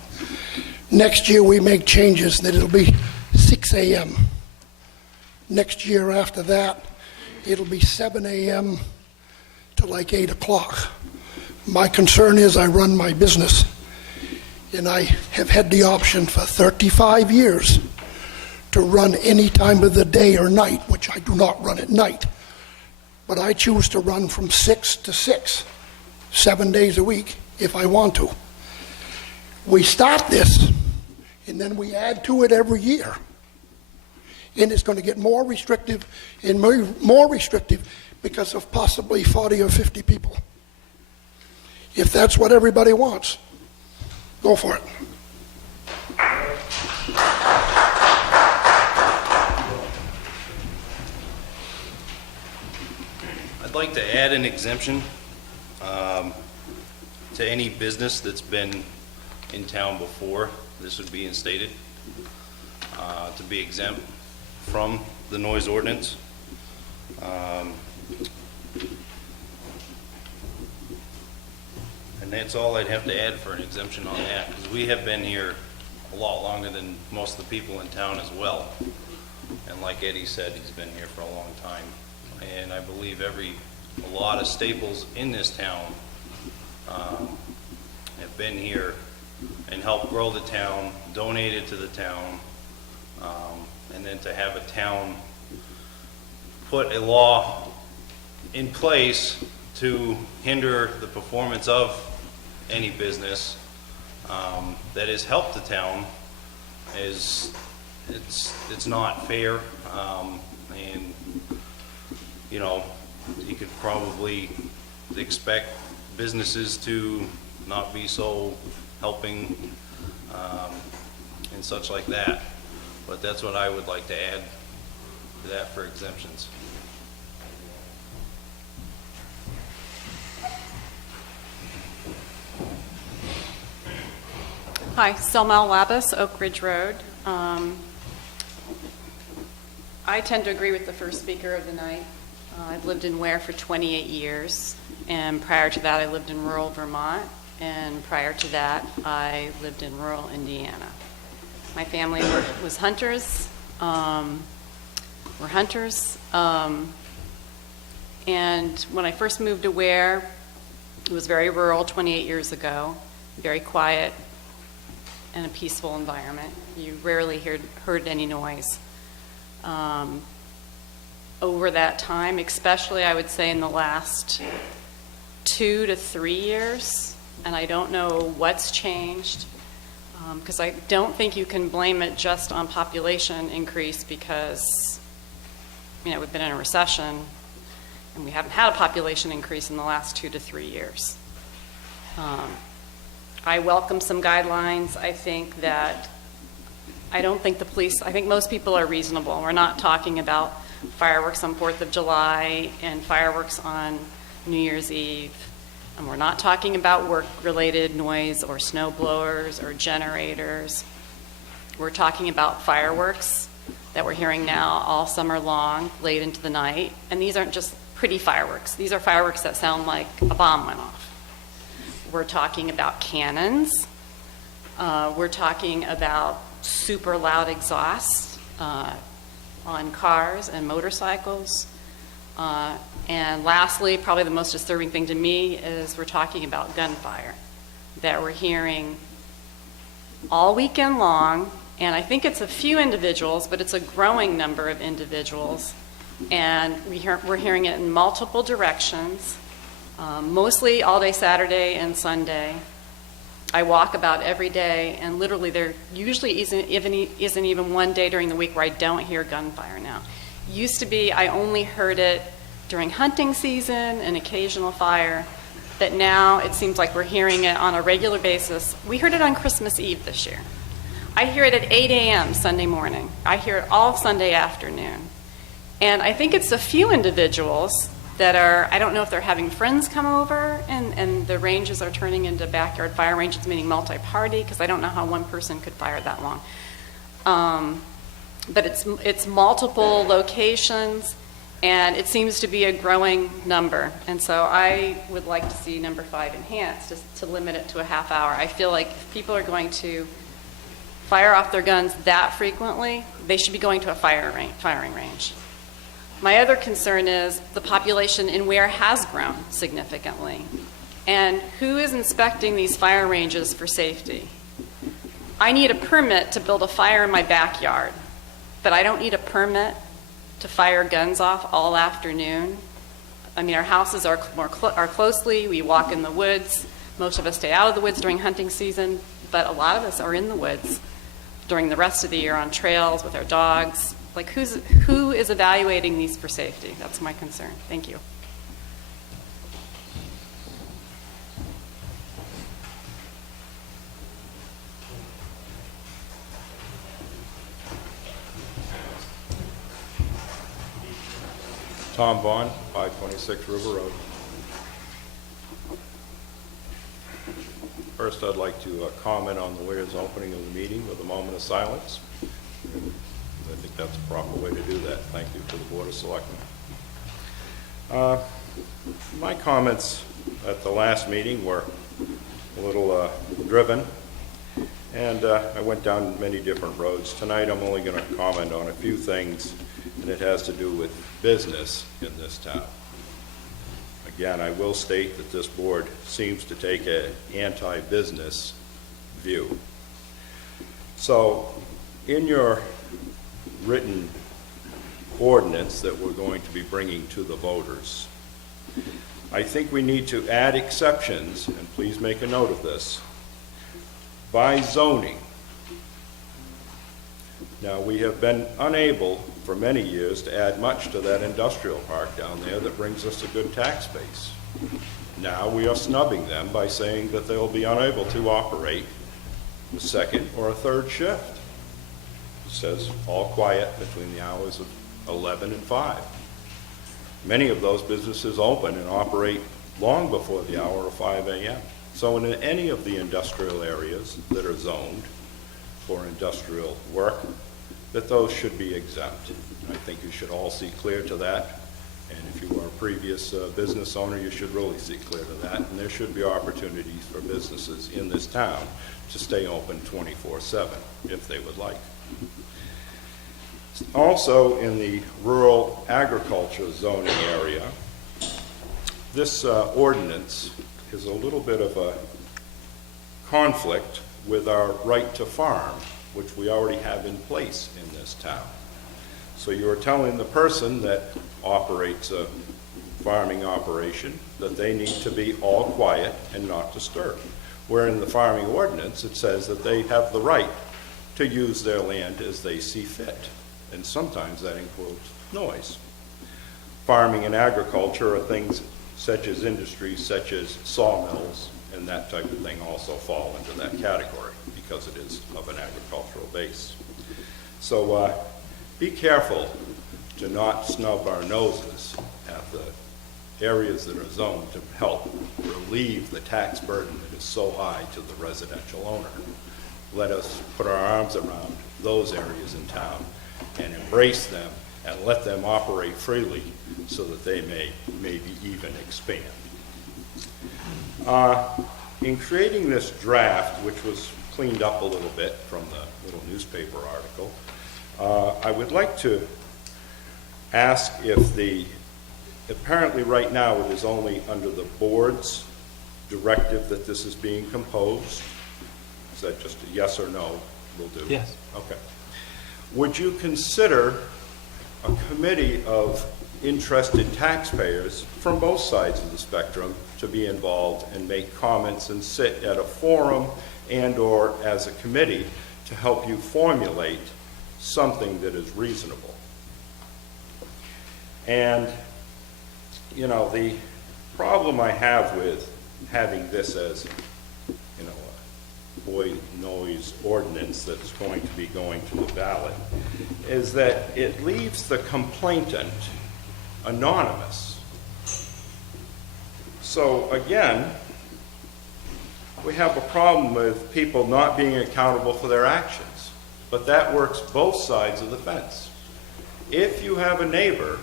Next year we make changes that it'll be 6 a.m. Next year after that, it'll be 7 a.m. to like 8 o'clock. My concern is I run my business, and I have had the option for 35 years to run any time of the day or night, which I do not run at night. But I choose to run from 6 to 6. 7 days a week if I want to. We start this and then we add to it every year. And it's going to get more restrictive and more restrictive because of possibly 40 or 50 people. If that's what everybody wants, go for it. I'd like to add an exemption to any business that's been in town before. This would be instated to be exempt from the noise ordinance. And that's all I'd have to add for an exemption on that, because we have been here a lot longer than most of the people in town as well. And like Eddie said, he's been here for a long time. And I believe a lot of staples in this town have been here and helped grow the town, donated to the town, and then to have a town put a law in place to hinder the performance of any business that has helped the town it's not fair. And you could probably expect businesses to not be so helping and such like that. But that's what I would like to add that for exemptions. Hi, Selma Labus, Oak Ridge Road. I tend to agree with the first speaker of the night. I've lived in Weare for 28 years, and prior to that I lived in rural Vermont, and prior to that I lived in rural Indiana. My family was hunters, and when I first moved to Weare, it was very rural 28 years ago, very quiet and a peaceful environment. You rarely heard any noise. Over that time, especially I would say in the last 2 to 3 years, and I don't know what's changed, because I don't think you can blame it just on population increase because, we've been in a recession and we haven't had a population increase in the last 2 to 3 years. I welcome some guidelines. I think most people are reasonable. We're not talking about fireworks on 4th of July and fireworks on New Year's Eve. And we're not talking about work-related noise or snow blowers or generators. We're talking about fireworks that we're hearing now all summer long, late into the night. And these aren't just pretty fireworks. These are fireworks that sound like a bomb went off. We're talking about cannons. We're talking about super loud exhausts on cars and motorcycles. And lastly, probably the most disturbing thing to me is we're talking about gunfire that we're hearing all weekend long. And I think it's a few individuals, but it's a growing number of individuals. And we're hearing it in multiple directions, mostly all day Saturday and Sunday. I walk about every day, and literally there usually isn't even one day during the week where I don't hear gunfire now. Used to be I only heard it during hunting season, an occasional fire, but now it seems like we're hearing it on a regular basis. We heard it on Christmas Eve this year. I hear it at 8 a.m. Sunday morning. I hear it all Sunday afternoon. And I think it's a few individuals that are, I don't know if they're having friends come over and the ranges are turning into backyard fire ranges, meaning multi-party, because I don't know how one person could fire that long. But it's multiple locations, and it seems to be a growing number. And so I would like to see number 5 enhanced, just to limit it to a half hour. I feel like if people are going to fire off their guns that frequently, they should be going to a firing range. My other concern is the population in Weare has grown significantly. And who is inspecting these fire ranges for safety? I need a permit to build a fire in my backyard, but I don't need a permit to fire guns off all afternoon. I mean, our houses are closely, we walk in the woods. Most of us stay out of the woods during hunting season, but a lot of us are in the woods during the rest of the year on trails with our dogs. Like, who is evaluating these for safety? That's my concern. Thank you. Tom Vaughn, 526 River Road. First, I'd like to comment on the Weare's opening of the meeting with a moment of silence. I think that's the proper way to do that. Thank you to the Board of Selectmen. My comments at the last meeting were a little driven, and I went down many different roads. Tonight I'm only going to comment on a few things, and it has to do with business in this town. Again, I will state that this board seems to take an anti-business view. So, in your written ordinance that we're going to be bringing to the voters, I think we need to add exceptions, and please make a note of this, by zoning. Now, we have been unable for many years to add much to that industrial park down there that brings us a good tax base. Now we are snubbing them by saying that they'll be unable to operate a second or a third shift. It says all quiet between the hours of 11 and 5. Many of those businesses open and operate long before the hour of 5 a.m. So in any of the industrial areas that are zoned for industrial work, that those should be exempt. I think you should all see clear to that. And if you are a previous business owner, you should really see clear to that. And there should be opportunities for businesses in this town to stay open 24/7 if they would like. Also, in the rural agriculture zoning area, this ordinance is a little bit of a conflict with our right to farm, which we already have in place in this town. So you're telling the person that operates a farming operation that they need to be all quiet and not disturb. Where in the farming ordinance, it says that they have the right to use their land as they see fit. And sometimes that includes noise. Farming and agriculture are things such as industries, such as sawmills, and that type of thing also fall into that category because it is of an agricultural base. So be careful to not snub our noses at the areas that are zoned to help relieve the tax burden that is so high to the residential owner. Let us put our arms around those areas in town and embrace them and let them operate freely so that they may maybe even expand. In creating this draft, which was cleaned up a little bit from the little newspaper article, I would like to ask if apparently right now it is only under the board's directive that this is being composed. Is that just a yes or no will do? Yes. Okay. Would you consider a committee of interested taxpayers from both sides of the spectrum to be involved and make comments and sit at a forum and or as a committee to help you formulate something that is reasonable? And, you know, the problem I have with having this as, you know, a void noise ordinance that's going to be going to the ballot is that it leaves the complainant anonymous. So again, we have a problem with people not being accountable for their actions, but that works both sides of the fence. If you have a neighbor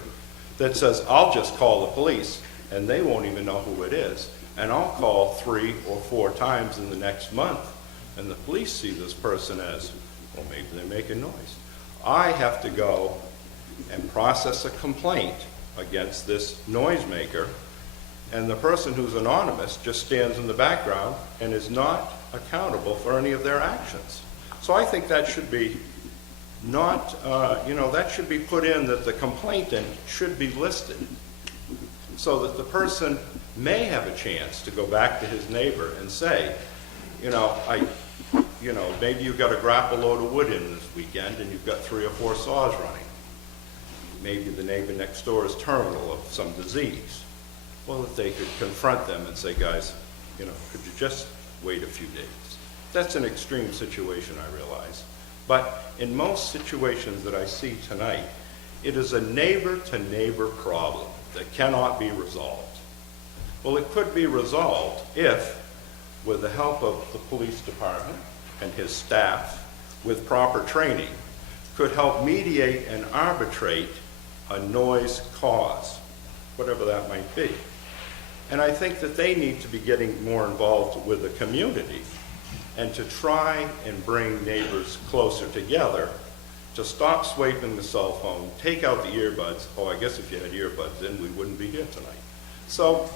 that says, I'll just call the police, and they won't even know who it is, and I'll call 3 or 4 times in the next month, and the police see this person as, well, maybe they're making noise. I have to go and process a complaint against this noisemaker, and the person who's anonymous just stands in the background and is not accountable for any of their actions. So I think that should be not, that should be put in that the complainant should be listed so that the person may have a chance to go back to his neighbor and say, maybe you've got a grapple load of wood in this weekend and you've got 3 or 4 saws running. Maybe the neighbor next door is terminal of some disease. Well, if they could confront them and say, guys, could you just wait a few days? That's an extreme situation, I realize. But in most situations that I see tonight, it is a neighbor-to-neighbor problem that cannot be resolved. Well, it could be resolved if, with the help of the police department and his staff, with proper training, could help mediate and arbitrate a noise cause, whatever that might be. And I think that they need to be getting more involved with the community and to try and bring neighbors closer together to stop swiping the cell phone, take out the earbuds. Oh, I guess if you had earbuds, then we wouldn't be here tonight. So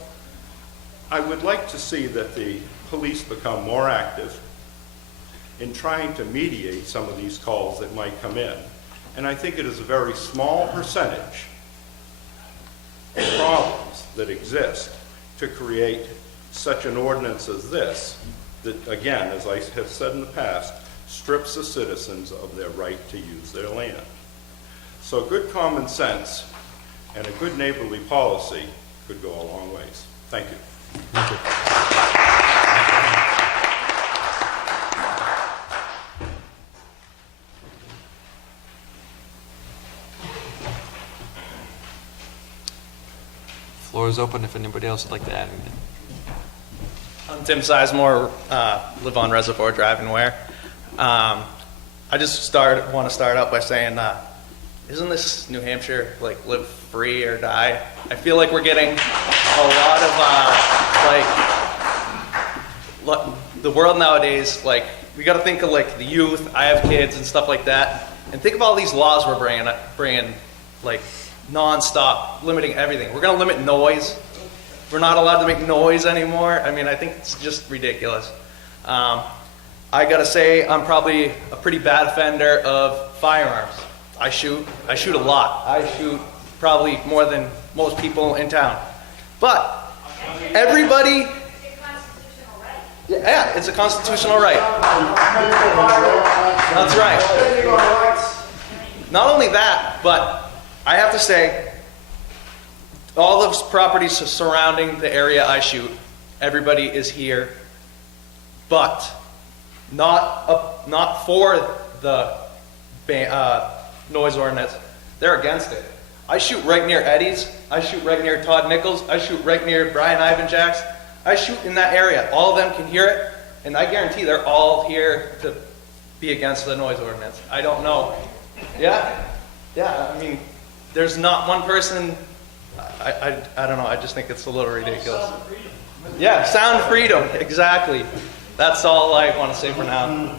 I would like to see that the police become more active in trying to mediate some of these calls that might come in. And I think it is a very small percentage of problems that exist to create such an ordinance as this that, again, as I have said in the past, strips the citizens of their right to use their land. So good common sense and a good neighborly policy could go a long ways. Thank you. Thank you. Floor is open if anybody else would like to add anything. I'm Tim Sizemore, live on Reservoir Drive in Weare. I just want to start out by saying, isn't this New Hampshire, like, live free or die? I feel like we're getting a lot of, look, the world nowadays, like, we got to think of, like, the youth. I have kids and stuff like that. And think of all these laws we're bringing like, non-stop, limiting everything. We're going to limit noise. We're not allowed to make noise anymore. I mean, I think it's just ridiculous. I got to say, I'm probably a pretty bad offender of firearms. I shoot a lot. I shoot probably more than most people in town. But everybody... Yeah, it's a constitutional right. That's right. Not only that, but I have to say, all those properties surrounding the area I shoot, everybody is here, but not for the noise ordinance. They're against it. I shoot right near Eddie's. I shoot right near Todd Nichols. I shoot right near Brian Ivanjack's. I shoot in that area. All of them can hear it, and I guarantee they're all here to be against the noise ordinance. I don't know. Yeah, I mean, there's not one person. I don't know. I just think it's a little ridiculous. Yeah, sound freedom. Exactly. That's all I want to say for now.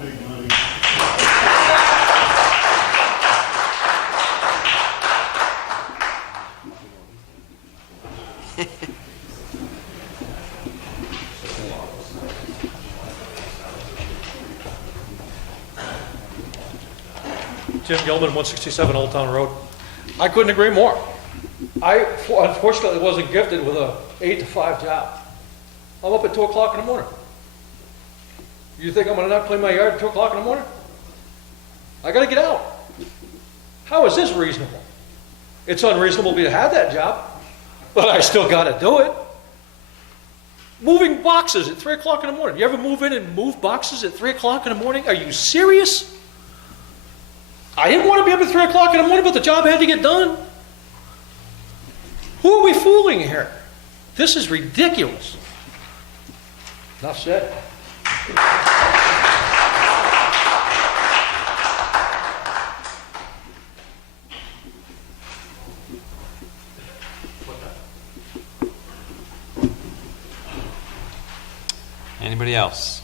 Tim Gilman, 167 Old Town Road. I couldn't agree more. I unfortunately wasn't gifted with a 8 to 5 job. I'm up at 2 o'clock in the morning. You think I'm going to not clean my yard at 2 o'clock in the morning? I got to get out. How is this reasonable? It's unreasonable for me to have that job, but I still got to do it. Moving boxes at 3 o'clock in the morning. You ever move in and move boxes at 3 o'clock in the morning? Are you serious? I didn't want to be up at 3 o'clock in the morning, but the job had to get done. Who are we fooling here? This is ridiculous. Enough said. Anybody else?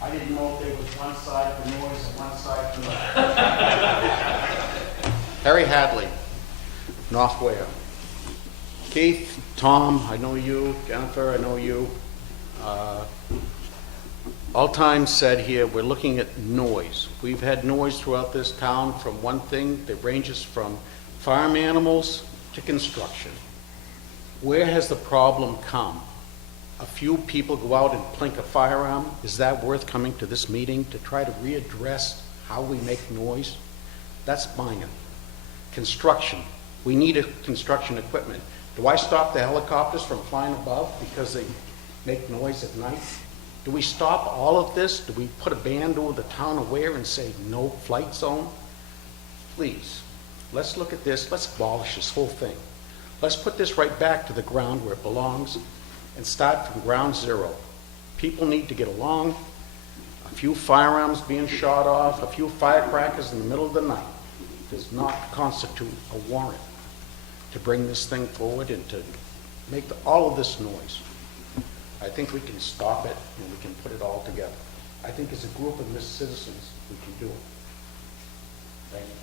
I didn't know if there was one side for noise and one side for Harry Hadley, North Weare. Keith, Tom, I know you. Jennifer, I know you. All times said here, we're looking at noise. We've had noise throughout this town from one thing that ranges from farm animals to construction. Where has the problem come? A few people go out and plink a firearm. Is that worth coming to this meeting to try to readdress how we make noise? That's minor. Construction. We need construction equipment. Do I stop the helicopters from flying above because they make noise at night? Do we stop all of this? Do we put a band over the town of Weare and say no flight zone? Please, let's look at this. Let's abolish this whole thing. Let's put this right back to the ground where it belongs and start from ground zero. People need to get along. A few firearms being shot off, a few firecrackers in the middle of the night does not constitute a warrant to bring this thing forward and to make all of this noise. I think we can stop it and we can put it all together. I think as a group of citizens, we can do it. Thank you.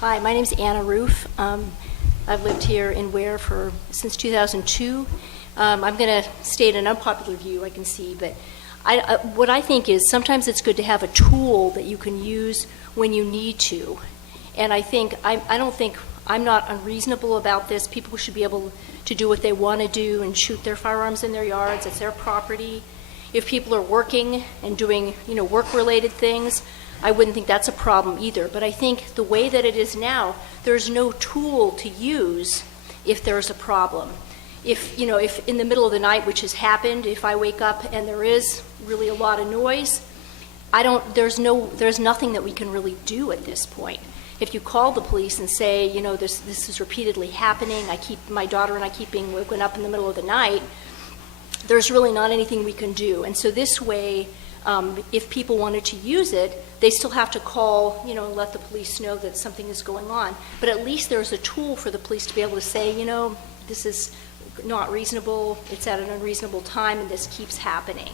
Hi, my name's Anna Roof. I've lived here in Weare since 2002. I'm going to state an unpopular view, I can see, but what I think is sometimes it's good to have a tool that you can use when you need to. And I don't think I'm not unreasonable about this. People should be able to do what they want to do and shoot their firearms in their yards. It's their property. If people are working and doing, work-related things, I wouldn't think that's a problem either. But I think the way that it is now, there's no tool to use if there's a problem. If in the middle of the night, which has happened, if I wake up and there is really a lot of noise, there's nothing that we can really do at this point. If you call the police and say, this is repeatedly happening, my daughter and I keep being woken up in the middle of the night, there's really not anything we can do. And so this way, if people wanted to use it, they still have to call, and let the police know that something is going on. But at least there's a tool for the police to be able to say, this is not reasonable, it's at an unreasonable time, and this keeps happening.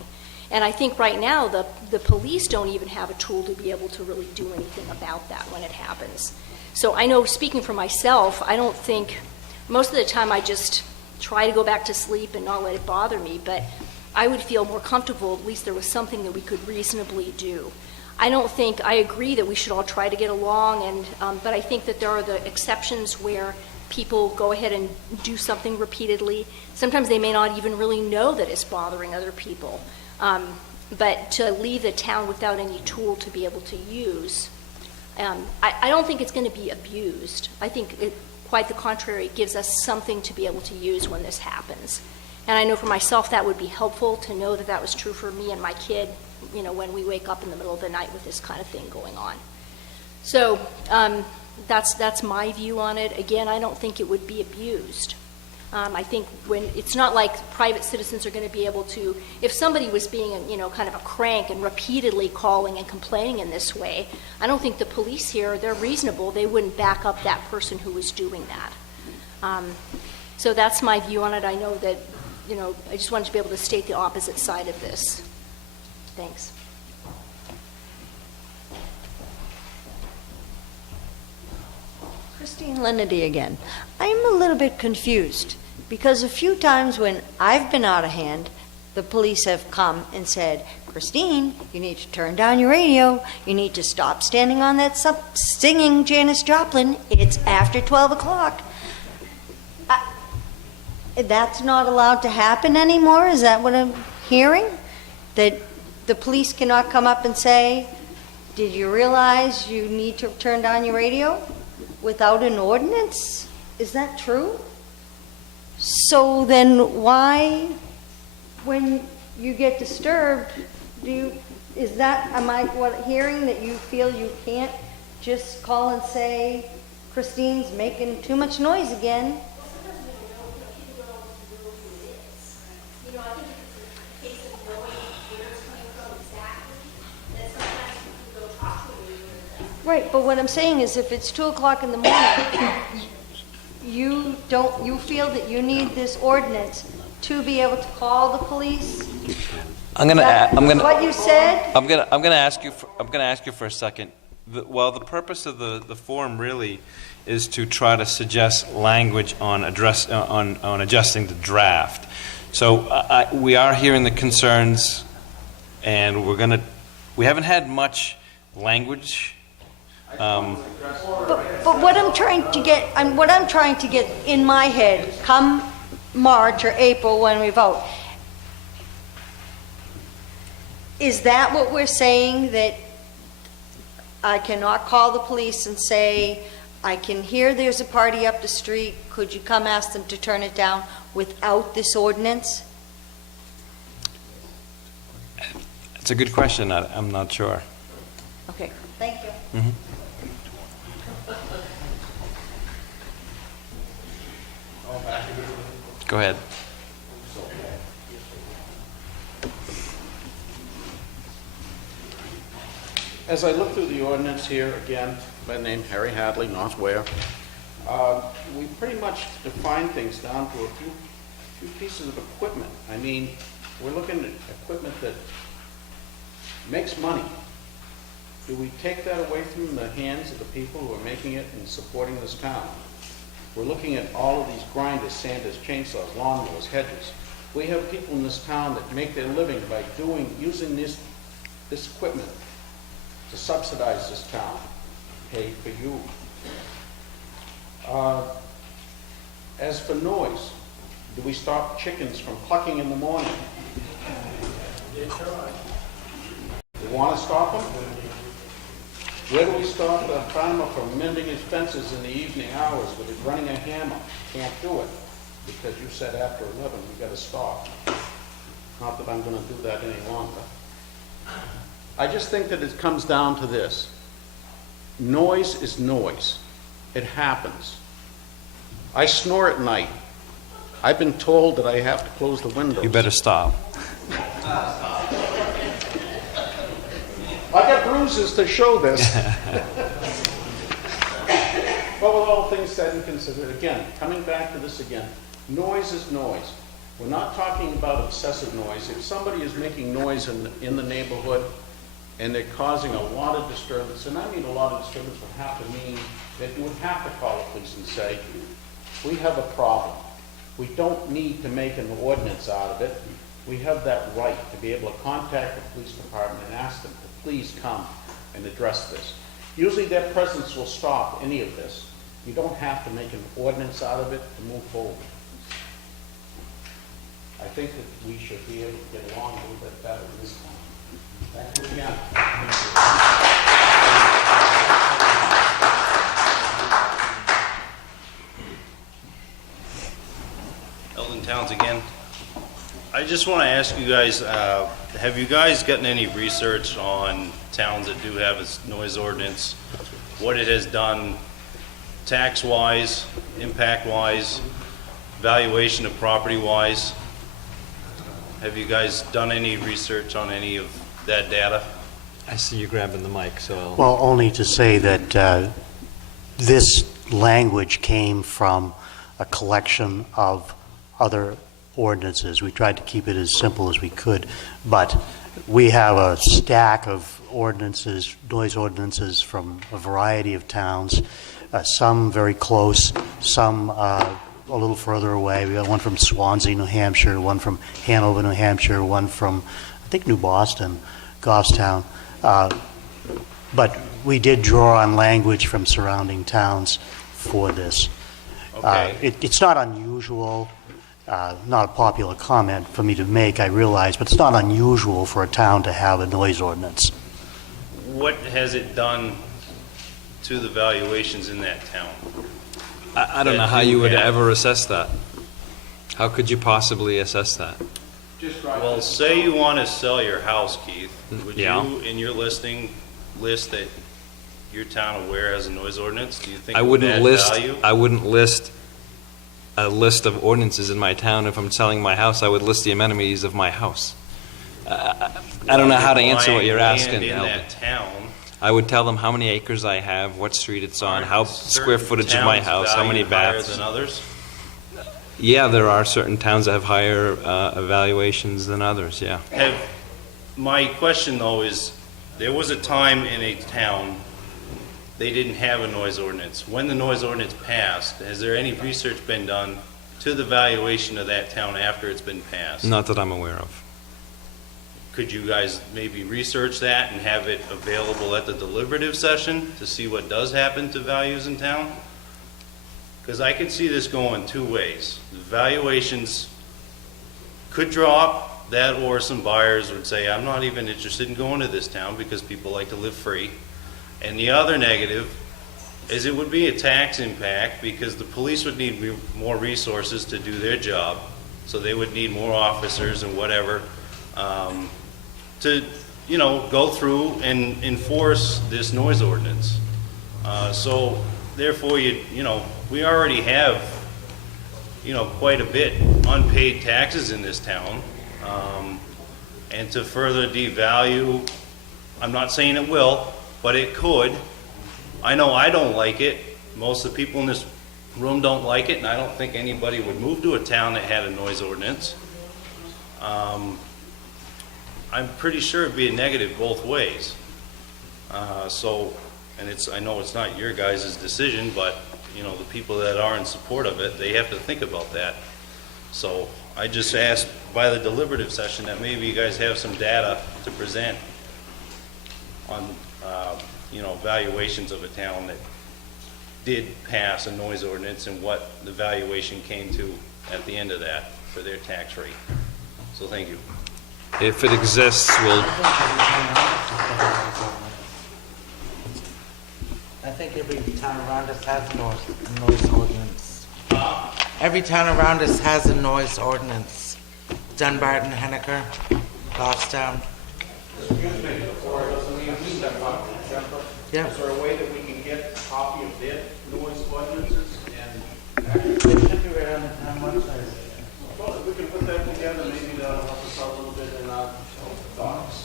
And I think right now the police don't even have a tool to be able to really do anything about that when it happens. So I know, speaking for myself, I don't think, most of the time I just try to go back to sleep and not let it bother me, but I would feel more comfortable at least there was something that we could reasonably do. I agree that we should all try to get along, but I think that there are the exceptions where people go ahead and do something repeatedly. Sometimes they may not even really know that it's bothering other people. But to leave the town without any tool to be able to use, I don't think it's going to be abused. I think quite the contrary, it gives us something to be able to use when this happens. And I know for myself that would be helpful to know that that was true for me and my kid, when we wake up in the middle of the night with this kind of thing going on. So that's my view on it. Again, I don't think it would be abused. I think it's not like private citizens are going to be able to, if somebody was being, kind of a crank and repeatedly calling and complaining in this way, I don't think the police here, they're reasonable. They wouldn't back up that person who was doing that. So that's my view on it. I know that, I just wanted to be able to state the opposite side of this. Thanks. Christine Lenedy again. I'm a little bit confused because a few times when I've been out of hand, the police have come and said, Christine, you need to turn down your radio. You need to stop standing on that singing Janis Joplin. It's after 12 o'clock. That's not allowed to happen anymore? Is that what I'm hearing? That the police cannot come up and say, did you realize you need to turn down your radio? Without an ordinance? Is that true? So then why, when you get disturbed, am I hearing that you feel you can't just call and say, Christine's making too much noise again? Right, but what I'm saying is if it's 2 o'clock in the morning, you feel that you need this ordinance to be able to call the police? What you said? I'm gonna ask you for a second. The purpose of the forum really is to try to suggest language on adjusting the draft. So we are hearing the concerns, and we haven't had much language. But what I'm trying to get in my head, come March or April when we vote, is that what we're saying, that I cannot call the police and say, I can hear there's a party up the street, could you come ask them to turn it down without this ordinance? It's a good question. I'm not sure. Okay, thank you. Mm-hmm. Go ahead. As I look through the ordinance here, again, by name Harry Hadley, North Weare, we pretty much define things down to a few pieces of equipment. I mean, we're looking at equipment that makes money. Do we take that away from the hands of the people who are making it and supporting this town? We're looking at all of these grinders, sanders, chainsaws, lawnmowers, hedges. We have people in this town that make their living by using this equipment to subsidize this town, pay for you. As for noise, do we stop chickens from clucking in the morning? We want to stop them? Where do we stop a farmer from mending his fences in the evening hours with it running a hammer? Can't do it, because you said after 11, we gotta stop. Not that I'm gonna do that any longer. I just think that it comes down to this. Noise is noise. It happens. I snore at night. I've been told that I have to close the windows. You better stop. I got bruises to show this. But with all things said and considered, again, coming back to this again, noise is noise. We're not talking about excessive noise. If somebody is making noise in the neighborhood and they're causing a lot of disturbance, and I mean a lot of disturbance would have to mean that you would have to call the police and say, we have a problem. We don't need to make an ordinance out of it. We have that right to be able to contact the police department and ask them to please come and address this. Usually their presence will stop any of this. You don't have to make an ordinance out of it to move forward. I think that we should be able to get along a little bit better this time. Thank you again. Eldon Towns again. I just want to ask you guys, have you guys gotten any research on towns that do have a noise ordinance, what it has done tax-wise, impact-wise, valuation of property-wise? Have you guys done any research on any of that data? I see you grabbing the mic, so I'll... Well, only to say that this language came from a collection of other ordinances. We tried to keep it as simple as we could, but we have a stack of ordinances, noise ordinances from a variety of towns, some very close, some a little further away. We got one from Swansea, New Hampshire, one from Hanover, New Hampshire, one from, I think, New Boston, Goffstown. But we did draw on language from surrounding towns for this. Okay. It's not unusual, not a popular comment for me to make, I realize, but it's not unusual for a town to have a noise ordinance. What has it done to the valuations in that town? I don't know how you would ever assess that. How could you possibly assess that? Well, say you want to sell your house, Keith. Would Yeah. you, in your listing, list that your town of Weare has a noise ordinance? Do you think I it would wouldn't add list. value? I wouldn't list a list of ordinances in my town. If I'm selling my house, I would list the amenities of my house. I don't know how to answer what you're asking, In Alvin. that town, I would tell them how many acres I have, what street it's on, how square certain footage of my towns house, how many value higher baths. than others? Yeah, there are certain towns that have higher evaluations than others. Yeah. My question though is, there was a time in a town they didn't have a noise ordinance. When the noise ordinance passed, has there any research been done to the valuation of that town after it's been passed? Not that I'm aware of. Could you guys maybe research that and have it available at the deliberative session to see what does happen to values in town? Because I could see this going two ways. The valuations could drop, that or some buyers would say, I'm not even interested in going to this town because people like to live free. And the other negative is it would be a tax impact because the police would need more resources to do their job. So they would need more officers and whatever to, go through and enforce this noise ordinance. So therefore, we already have, quite a bit unpaid taxes in this town. And to further devalue, I'm not saying it will, but it could. I know I don't like it. Most of the people in this room don't like it, and I don't think anybody would move to a town that had a noise ordinance. I'm pretty sure it'd be a negative both ways. I know it's not your guys' decision, but, the people that are in support of it, they have to think about that. So I just asked by the deliberative session that maybe you guys have some data to present on, valuations of a town that did pass a noise ordinance and what the valuation came to at the end of that for their tax rate. So thank you. If it exists, we'll... I think every town around us has a noise ordinance. Every town around us has a noise ordinance. Dunbarton, Henniker, Goffstown. Excuse me, before we step up, Jennifer, Yeah. is there a way that we can get a copy of their noise ordinances and actually, well, if we can put that together, maybe that'll help us out a little bit in our thoughts.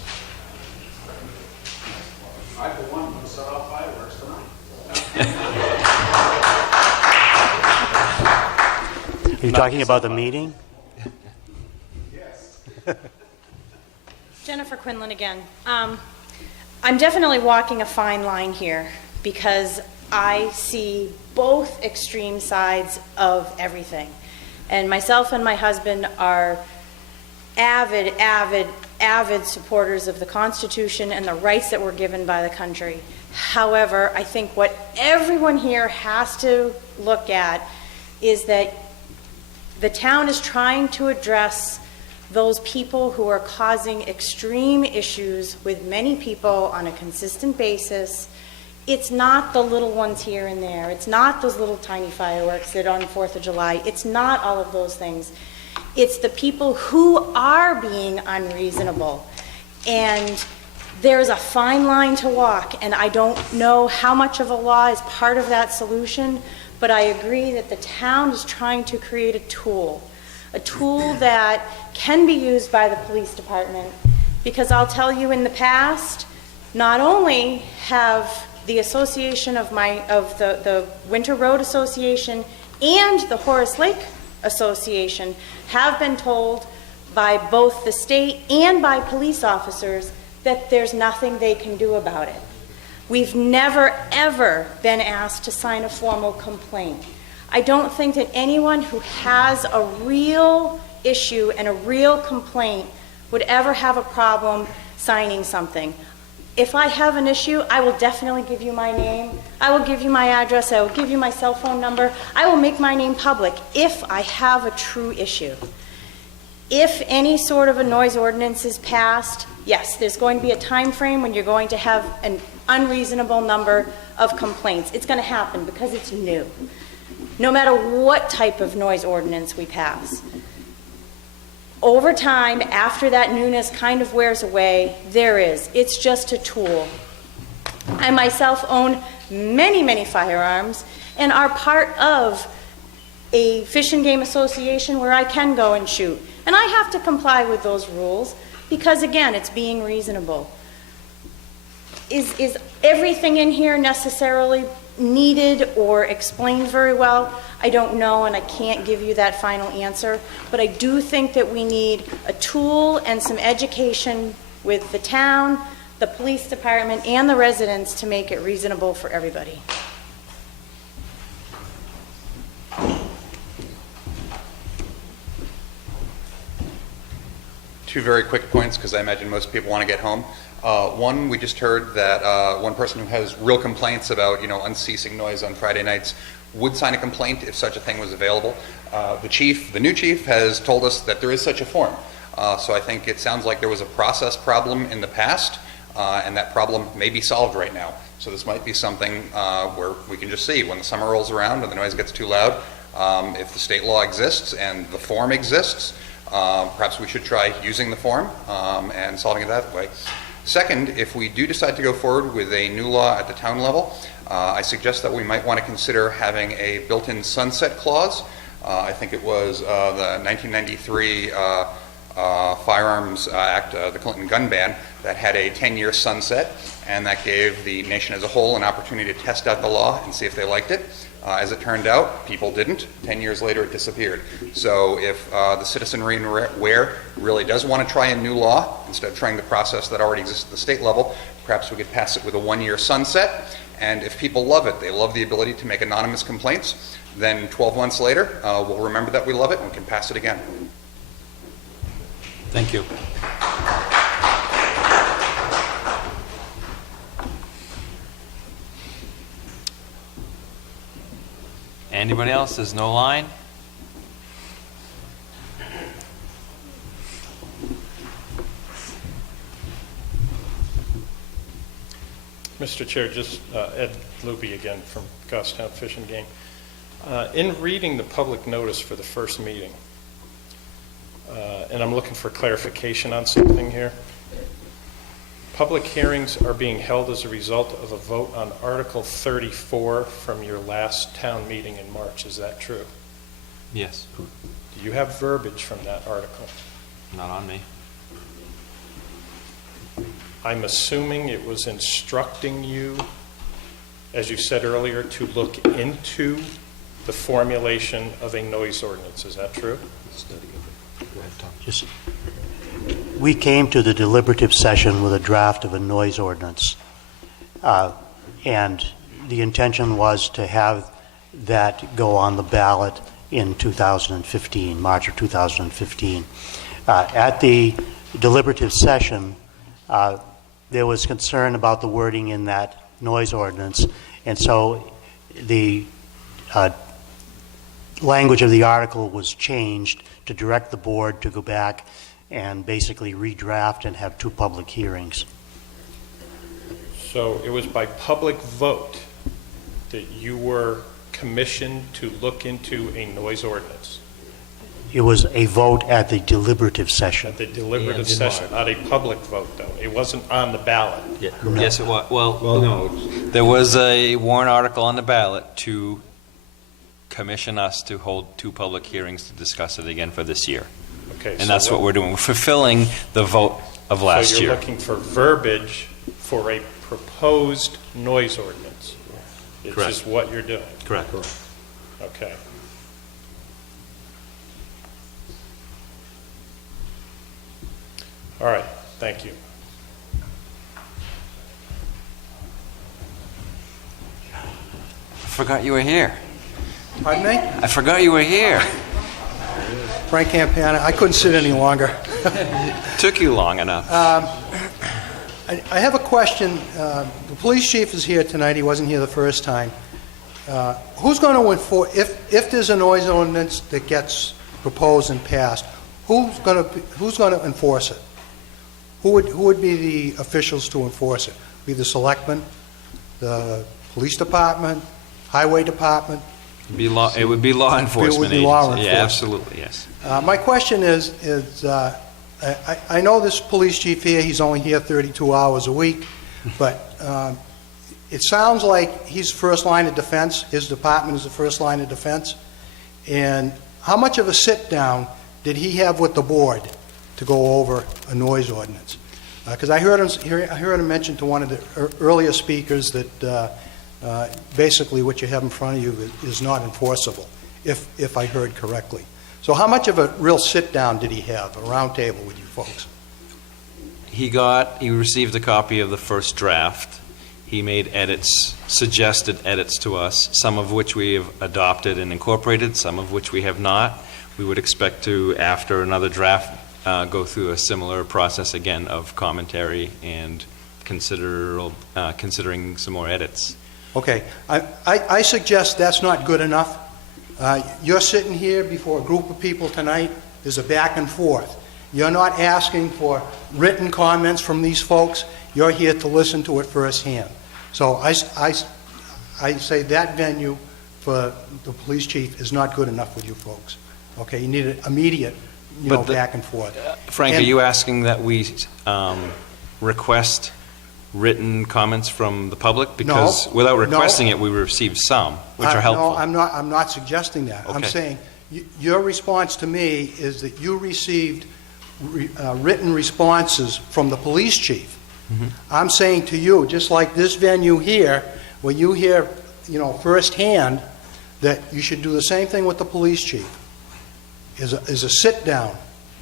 I, for one, would set off fireworks tonight. Are you talking about the meeting? Yes. Jennifer Quinlan again. I'm definitely walking a fine line here because I see both extreme sides of everything. And myself and my husband are avid supporters of the Constitution and the rights that were given by the country. However, I think what everyone here has to look at is that the town is trying to address those people who are causing extreme issues with many people on a consistent basis. It's not the little ones here and there. It's not those little tiny fireworks that on 4th of July. It's not all of those things. It's the people who are being unreasonable. And there's a fine line to walk, and I don't know how much of a law is part of that solution, but I agree that the town is trying to create a tool that can be used by the police department, because I'll tell you, in the past, not only have the association of the Winter Road Association and the Horace Lake Association have been told by both the state and by police officers that there's nothing they can do about it. We've never, ever been asked to sign a formal complaint. I don't think that anyone who has a real issue and a real complaint would ever have a problem signing something. If I have an issue, I will definitely give you my name. I will give you my address. I will give you my cell phone number. I will make my name public if I have a true issue. If any sort of a noise ordinance is passed, yes, there's going to be a time frame when you're going to have an unreasonable number of complaints. It's going to happen because it's new. No matter what type of noise ordinance we pass. Over time, after that newness kind of wears away, it's just a tool. I myself own many, many firearms and are part of a fish and game association where I can go and shoot. And I have to comply with those rules because, again, it's being reasonable. Is everything in here necessarily needed or explained very well? I don't know, and I can't give you that final answer, but I do think that we need a tool and some education with the town, the police department, and the residents to make it reasonable for everybody. Two very quick points, because I imagine most people want to get home. One, we just heard that one person who has real complaints about, unceasing noise on Friday nights would sign a complaint if such a thing was available. The new chief, has told us that there is such a form. So I think it sounds like there was a process problem in the past, and that problem may be solved right now. So this might be something where we can just see when the summer rolls around and the noise gets too loud, if the state law exists and the form exists, perhaps we should try using the form and solving it that way. Second, if we do decide to go forward with a new law at the town level, I suggest that we might want to consider having a built-in sunset clause. I think it was the 1993 Firearms Act, the Clinton gun ban, that had a 10-year sunset, and that gave the nation as a whole an opportunity to test out the law and see if they liked it. As it turned out, people didn't. 10 years later, it disappeared. So if the citizenry in Weare really does want to try a new law, instead of trying the process that already exists at the state level, perhaps we could pass it with a 1-year sunset. And if people love it, they love the ability to make anonymous complaints, then 12 months later, we'll remember that we love it and we can pass it again. Thank you. Anybody else? There's no line? Mr. Chair, just Ed Loopy again from Goffstown Fish and Game. In reading the public notice for the first meeting, and I'm looking for clarification on something here. Public hearings are being held as a result of a vote on Article 34 from your last town meeting in March. Is that true? Yes. Do you have verbiage from that article? Not on me. I'm assuming it was instructing you, as you said earlier, to look into the formulation of a noise ordinance. Is that true? Just, we came to the deliberative session with a draft of a noise ordinance. And the intention was to have that go on the ballot in 2015, March of 2015. At the deliberative session, there was concern about the wording in that noise ordinance, and so the language of the article was changed to direct the board to go back and basically redraft and have 2 public hearings. So it was by public vote that you were commissioned to look into a noise ordinance? It was a vote at the deliberative session. At the deliberative session, not a public vote, though. It wasn't on the ballot. Yeah. Yes, it was. Well, no. There was a warrant article on the ballot to commission us to hold 2 public hearings to discuss it again for this year. Okay, and that's what we're doing. We're fulfilling the vote of last year. So you're looking for verbiage for a proposed noise ordinance. It's Correct. just what you're doing. Correct. Okay. All right, thank you. I forgot you were here. Pardon me? I forgot you were here. Frank Campana. I couldn't sit any longer. Took you long enough. I have a question. The police chief is here tonight. He wasn't here the first time. Who's going to enforce, if there's a noise ordinance that gets proposed and passed, who's going to enforce it? Who would be the officials to enforce it? Be the selectmen, the police department, highway department? It would be law enforcement. It would be law enforcement. Yeah, absolutely, yes. My question is I know this police chief here, he's only here 32 hours a week, but it sounds like he's first line of defense. His department is the first line of defense. And how much of a sit-down did he have with the board to go over a noise ordinance? Because I heard him mention to one of the earlier speakers that basically what you have in front of you is not enforceable, if I heard correctly. So how much of a real sit-down did he have, a round table with you folks? He received a copy of the first draft. He made edits, suggested edits to us, some of which we have adopted and incorporated, some of which we have not. We would expect to, after another draft, go through a similar process again of commentary and considering some more edits. Okay. I suggest that's not good enough. You're sitting here before a group of people tonight. There's a back and forth. You're not asking for written comments from these folks. You're here to listen to it firsthand. So I say that venue for the police chief is not good enough with you folks. Okay, you need an immediate, back and forth. Frank, are you asking that we request written comments from the public? Because without requesting it, we received some, which are helpful. No, I'm not suggesting that. Okay. I'm saying your response to me is that you received written responses from the police chief. Mm-hmm. I'm saying to you, just like this venue here, where you hear, firsthand, that you should do the same thing with the police chief, is a sit-down.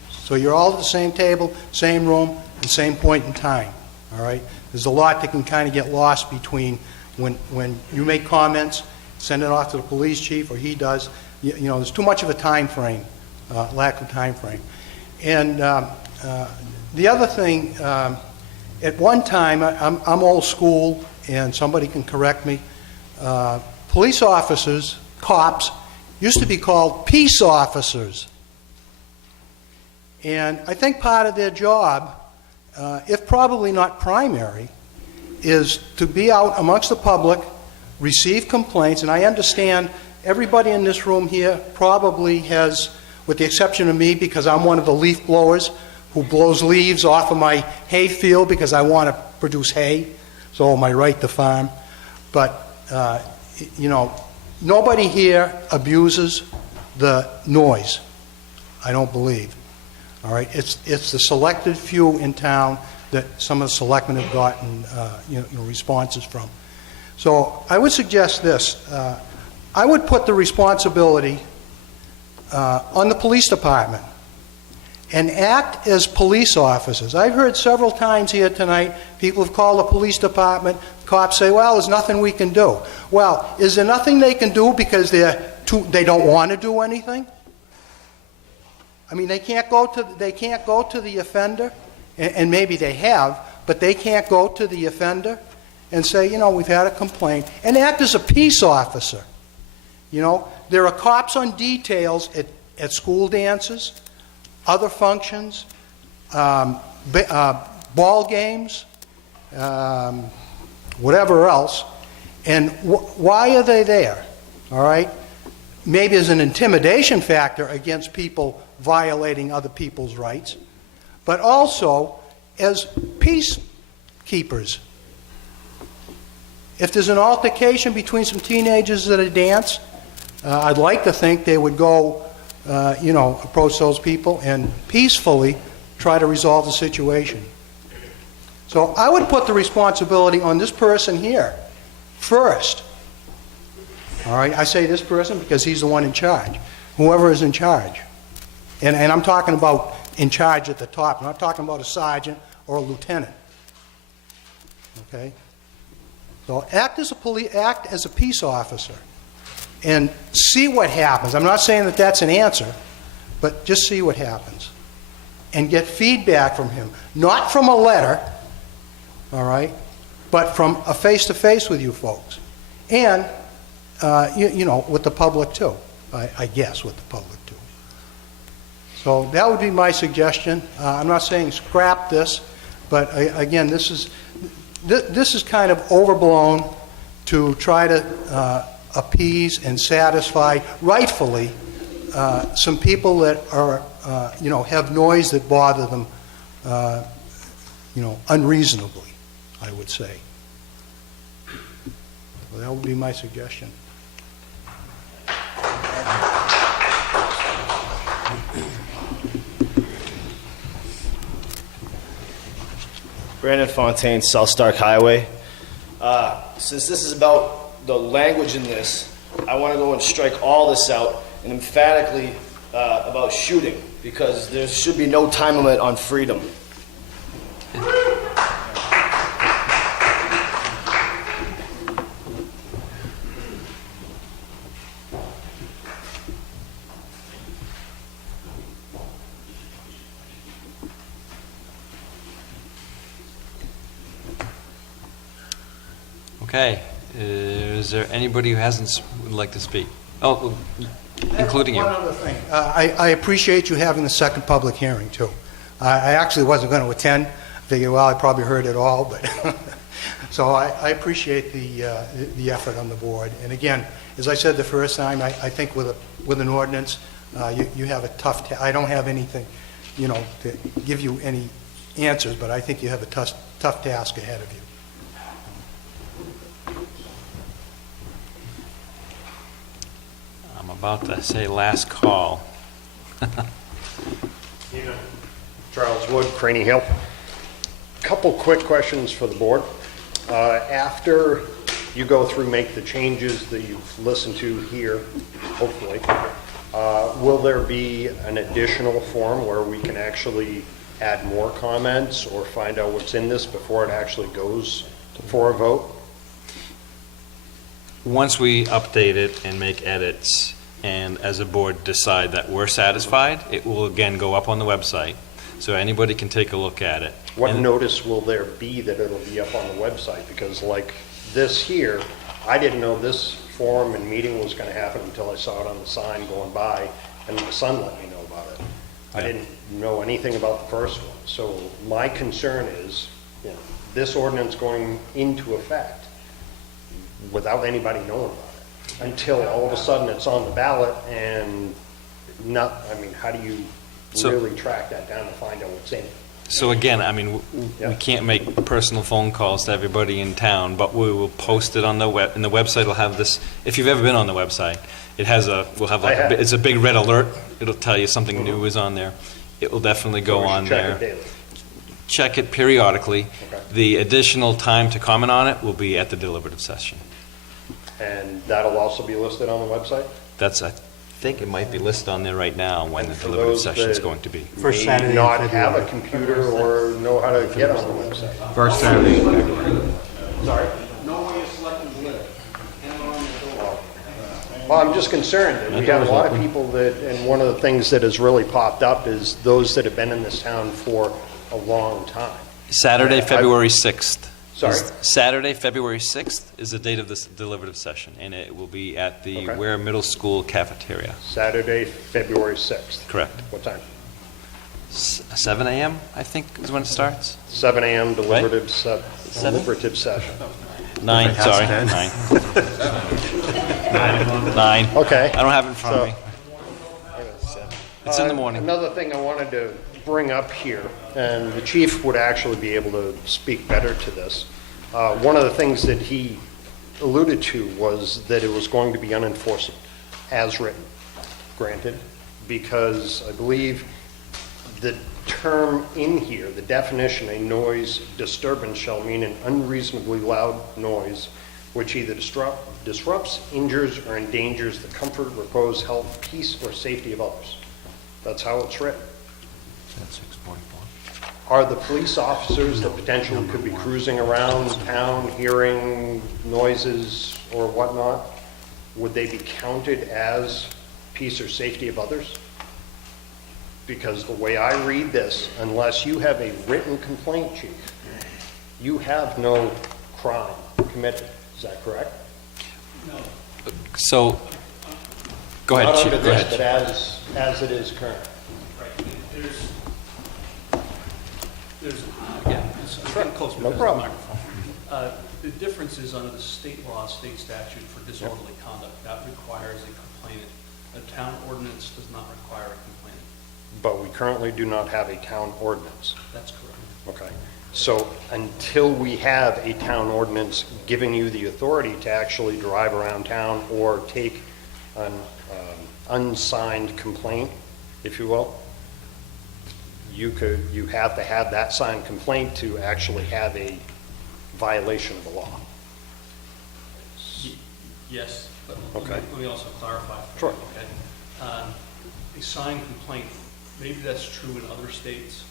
So you're all at the same table, same room, and same point in time, all right? There's a lot that can kind of get lost between when you make comments, send it off to the police chief, or he does. There's too much of a time frame, lack of time frame. And the other thing, at one time, I'm old school, and somebody can correct me, police officers, cops, used to be called peace officers. And I think part of their job, if probably not primary, is to be out amongst the public, receive complaints, and I understand everybody in this room here probably has, with the exception of me, because I'm one of the leaf blowers who blows leaves off of my hay field because I want to produce hay, so my right to farm. But, you know, nobody here abuses the noise, I don't believe. All right, it's the selected few in town that some of the selectmen have gotten responses from. So I would suggest this. I would put the responsibility on the police department and act as police officers. I've heard several times here tonight, people have called the police department, cops say, well, there's nothing we can do. Well, is there nothing they can do because they don't want to do anything? I mean, they can't go to the offender, and maybe they have, but they can't go to the offender and say, you know, we've had a complaint, and act as a peace officer. You know, there are cops on details at school dances, other functions, ball games, whatever else, and why are they there? All right? Maybe as an intimidation factor against people violating other people's rights, but also as peacekeepers. If there's an altercation between some teenagers at a dance, I'd like to think they would go, approach those people and peacefully try to resolve the situation. So I would put the responsibility on this person here first. All right, I say this person because he's the one in charge, whoever is in charge. And I'm talking about in charge at the top. I'm not talking about a sergeant or a lieutenant. Okay? So act as a peace officer and see what happens. I'm not saying that that's an answer, but just see what happens. And get feedback from him. Not from a letter, all right, but from a face-to-face with you folks. And, with the public too. I guess with the public too. So that would be my suggestion. I'm not saying scrap this, but again, this is kind of overblown to try to appease and satisfy, rightfully, some people that are, have noise that bother them, unreasonably, I would say. Well, that would be my suggestion. Brandon Fontaine, South Stark Highway. Since this is about the language in this, I want to go and strike all this out and emphatically about shooting, because there should be no time limit on freedom. Okay, is there anybody who would like to speak? Oh, including you. One other thing. I appreciate you having the second public hearing, too. I actually wasn't going to attend. I figured, well, I probably heard it all, but so I appreciate the effort on the board. And again, as I said the first time, I think with an ordinance, you have a tough I don't have anything, to give you any answers, but I think you have a tough task ahead of you. I'm about to say last call. Charles Wood, Craney Hill. Couple quick questions for the board. After you go through, make the changes that you've listened to here, hopefully, will there be an additional form where we can actually add more comments or find out what's in this before it actually goes for a vote? Once we update it and make edits, and as a board decide that we're satisfied, it will again go up on the website, so anybody can take a look at it. What notice will there be that it'll be up on the website? Because like this here, I didn't know this forum and meeting was going to happen until I saw it on the sign going by, and my son let me know about it. I didn't know anything about the first one. So my concern is, this ordinance going into effect without anybody knowing about it, until all of a sudden it's on the ballot and not, I mean, how do you really track that down to find out what's in it? So again, I mean, we can't make personal phone calls to everybody in town, but we will post it on the web, and the website will have this, if you've ever been on the website, it has we'll have like, it's a big red alert. It'll tell you something new is on there. It will definitely go on there. Check it daily. Check it periodically. Okay. The additional time to comment on it will be at the deliberative session. And that'll also be listed on the website? I think it might be listed on there right now when the deliberative session is going to be. First Saturday not have a computer or know how to get on the website. First Saturday in February. Sorry? Know where your selectmen live. Well, I'm just concerned that we have a lot of people that, and one of the things that has really popped up is those that have been in this town for a long time. Saturday, February 6th. Sorry? Saturday, February 6th is the date of this deliberative session, and it will be at the Weare Middle School cafeteria. Saturday, February 6th. Correct. What time? 7 a.m., I think, is when it starts. 7 a.m. deliberative, Seven? deliberative session. 9, sorry, 9. 9. Okay. I don't have it in front of me. It's in the morning. Another thing I wanted to bring up here, and the chief would actually be able to speak better to this. One of the things that he alluded to was that it was going to be unenforceable, as written, granted, because I believe the term in here, the definition, a noise disturbance shall mean an unreasonably loud noise which either disrupts, injures, or endangers the comfort, repose, health, peace, or safety of others. That's how it's written. That's 644. Are the police officers that potentially could be cruising around town, hearing noises or whatnot, would they be counted as peace or safety of others? Because the way I read this, unless you have a written complaint, chief, you have no crime committed. Is that correct? No. So, go ahead, Not Chief. under Go this, ahead. but as it is current. Right, there's, again, I'm getting close because of the problem. microphone. The difference is under the state law, state statute for disorderly conduct, that requires a complainant. A town ordinance does not require a complainant. But we currently do not have a town ordinance. That's correct. Okay. So until we have a town ordinance giving you the authority to actually drive around town or take an unsigned complaint, if you will, you have to have that signed complaint to actually have a violation of the law. Yes, but Okay. let me also clarify. Sure. Okay. A signed complaint, maybe that's true in other states,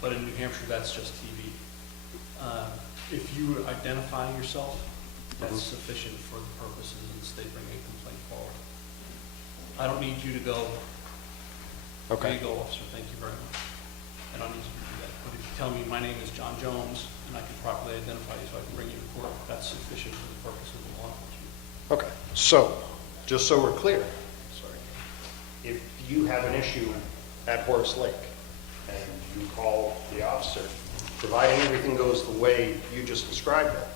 but in New Hampshire, that's just TV. If you identify yourself, that's sufficient for the purposes of the state bringing a complaint forward. I don't need you to go, there you go, officer, thank you very much. I don't need you to do that. But if you tell me my name is John Jones, and I can properly identify you so I can bring you to court, that's sufficient for the purposes of law enforcement. Okay. So, just so we're clear, if you have an issue at Horace Lake and you call the officer, providing everything goes the way you just described it,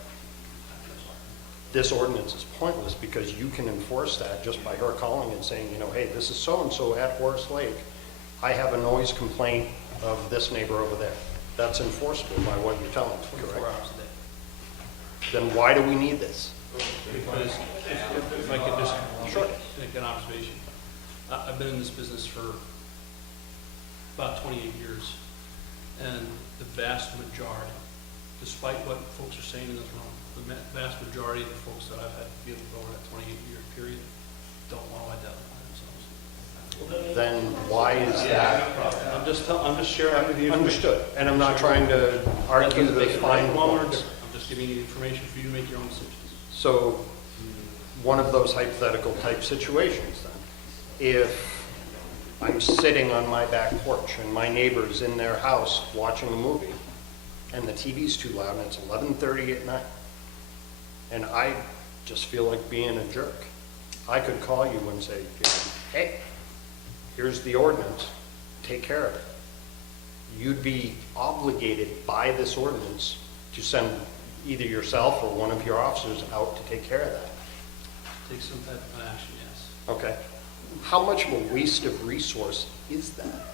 this ordinance is pointless because you can enforce that just by her calling and saying, you know, hey, this is so-and-so at Horace Lake. I have a noise complaint of this neighbor over there. That's enforceable by what you're telling me, correct? 24 hours a day. Then why do we need this? Because if I could just make an observation. I've been in this business for about 28 years, and the vast majority, despite what folks are saying in this room, the vast majority of the folks that I've had to deal with over that 28-year period don't want to identify themselves. Then why is that? I'm just sharing with you. Understood. And I'm not trying to argue the fine points. I'm just giving you information for you to make your own decisions. So, one of those hypothetical type situations then, if I'm sitting on my back porch and my neighbor's in their house watching a movie and the TV's too loud and it's 11:30 at night and I just feel like being a jerk, I could call you and say, hey, here's the ordinance, take care of it. You'd be obligated by this ordinance to send either yourself or one of your officers out to take care of that. Take some type of action, yes. Okay. How much of a waste of resource is that?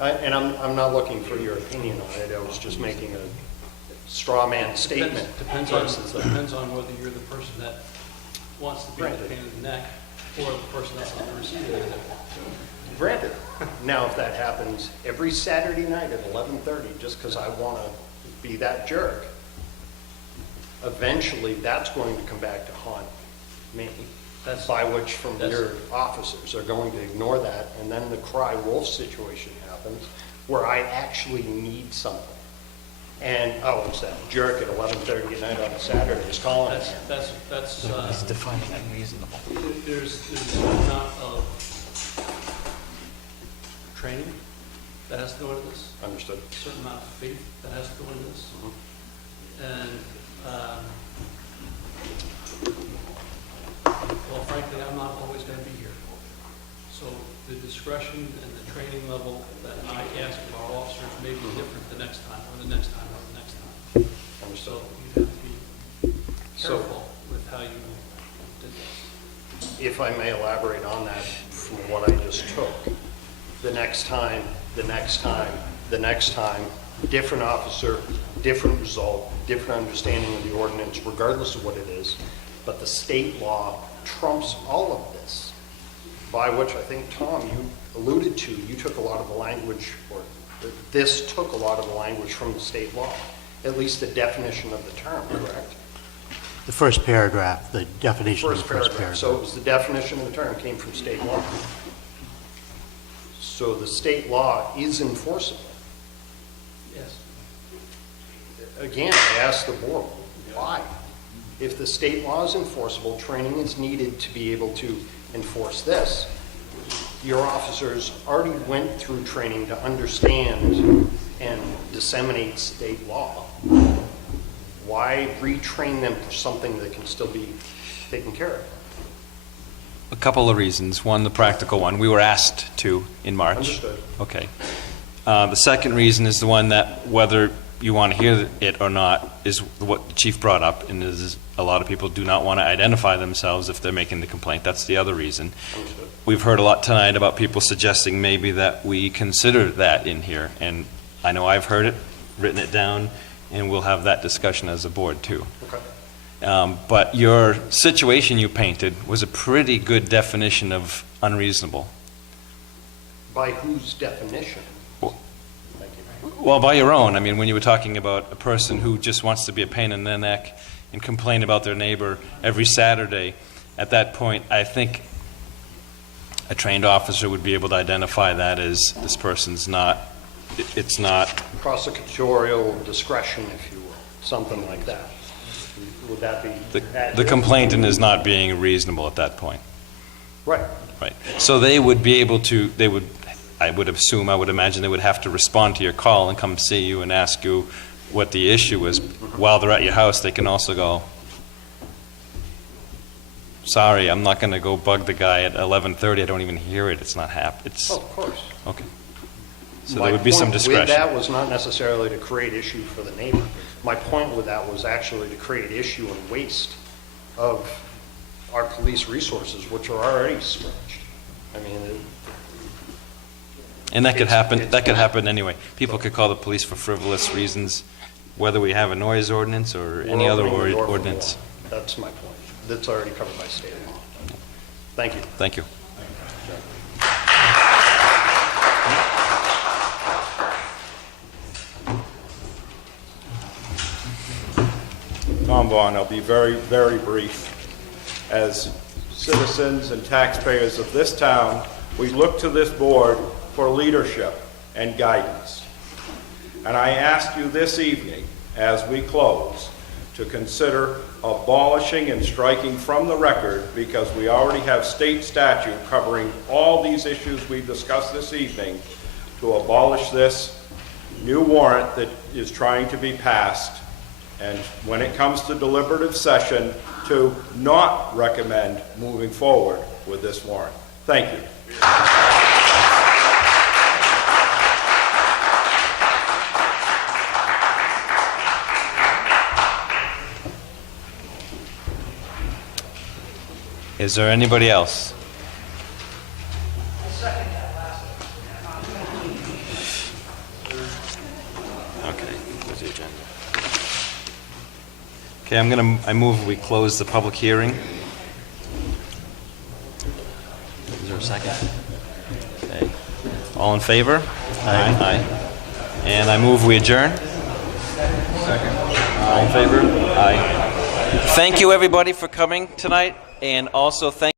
And I'm not looking for your opinion on it. I was just making a straw man statement. Depends on whether you're the person that wants to be the pain in the neck or the person that's on the receiving end of it. Granted. Now, if that happens every Saturday night at 11:30, just because I want to be that jerk, eventually that's going to come back to haunt me. By which from your officers are going to ignore that, and then the cry wolf situation happens where I actually need something. And, oh, it's that jerk at 11:30 at night on a Saturday is calling us. That's It's defining unreasonable. There's a certain amount of training that has to go into this. Understood. A certain amount of faith that has to go into this. And, well, frankly, I'm not always going to be here. So the discretion and the training level that I ask of our officers may be different the next time, or the next time, or the next time. So you have to be careful with how you did this. If I may elaborate on that from what I just took, the next time, the next time, the next time, different officer, different result, different understanding of the ordinance, regardless of what it is. But the state law trumps all of this, by which I think, Tom, you alluded to, you took a lot of the language, or this took a lot of the language from the state law, at least the definition of the term, correct? The first paragraph, the definition of the first paragraph. So it was the definition of the term came from state law. So the state law is enforceable. Yes. Again, I ask the board, why? If the state law is enforceable, training is needed to be able to enforce this. Your officers already went through training to understand and disseminate state law. Why retrain them for something that can still be taken care of? A couple of reasons. One, the practical one. We were asked to in March. Understood. Okay. The second reason is the one that whether you want to hear it or not is what the chief brought up, and is a lot of people do not want to identify themselves if they're making the complaint. That's the other reason. Understood. We've heard a lot tonight about people suggesting maybe that we consider that in here, and I know I've heard it, written it down, and we'll have that discussion as a board too. Okay. But your situation you painted was a pretty good definition of unreasonable. By whose definition? Well, by your own. I mean, when you were talking about a person who just wants to be a pain in the neck and complain about their neighbor every Saturday, at that point, I think a trained officer would be able to identify that as this person's not, it's not. Prosecutorial discretion, if you will, something like that. Would that be The accurate? complainant is not being reasonable at that point. Right. Right. So they would be able to, I would imagine they would have to respond to your call and come see you and ask you what the issue is. While they're at your house, they can also go, sorry, I'm not going to go bug the guy at 11:30. I don't even hear it. It's not happening. Oh, of course. Okay. So there would be some My point discretion. with that was not necessarily to create issue for the neighbor. My point with that was actually to create issue and waste of our police resources, which are already stretched. I mean, And that could It's- happen. it's That could fine. happen anyway. People could call the police for frivolous reasons, whether we have a noise ordinance or any we're other opening the door for ordinance. more. That's my point. That's already covered by state law. Thank you. Thank you. Tom Vaughn, I'll be very, very brief. As citizens and taxpayers of this town, we look to this board for leadership and guidance. And I ask you this evening, as we close, to consider abolishing and striking from the record, because we already have state statute covering all these issues we discussed this evening, to abolish this new warrant that is trying to be passed, and when it comes to deliberative session, to not recommend moving forward with this warrant. Thank you. Is there anybody else? Okay, where's the agenda? Okay, I move we close the public hearing. Is there a second? Okay. All in favor? Aye. Aye. And I move we adjourn. Second. All in favor? Aye. Thank you, everybody, for coming tonight, and also thank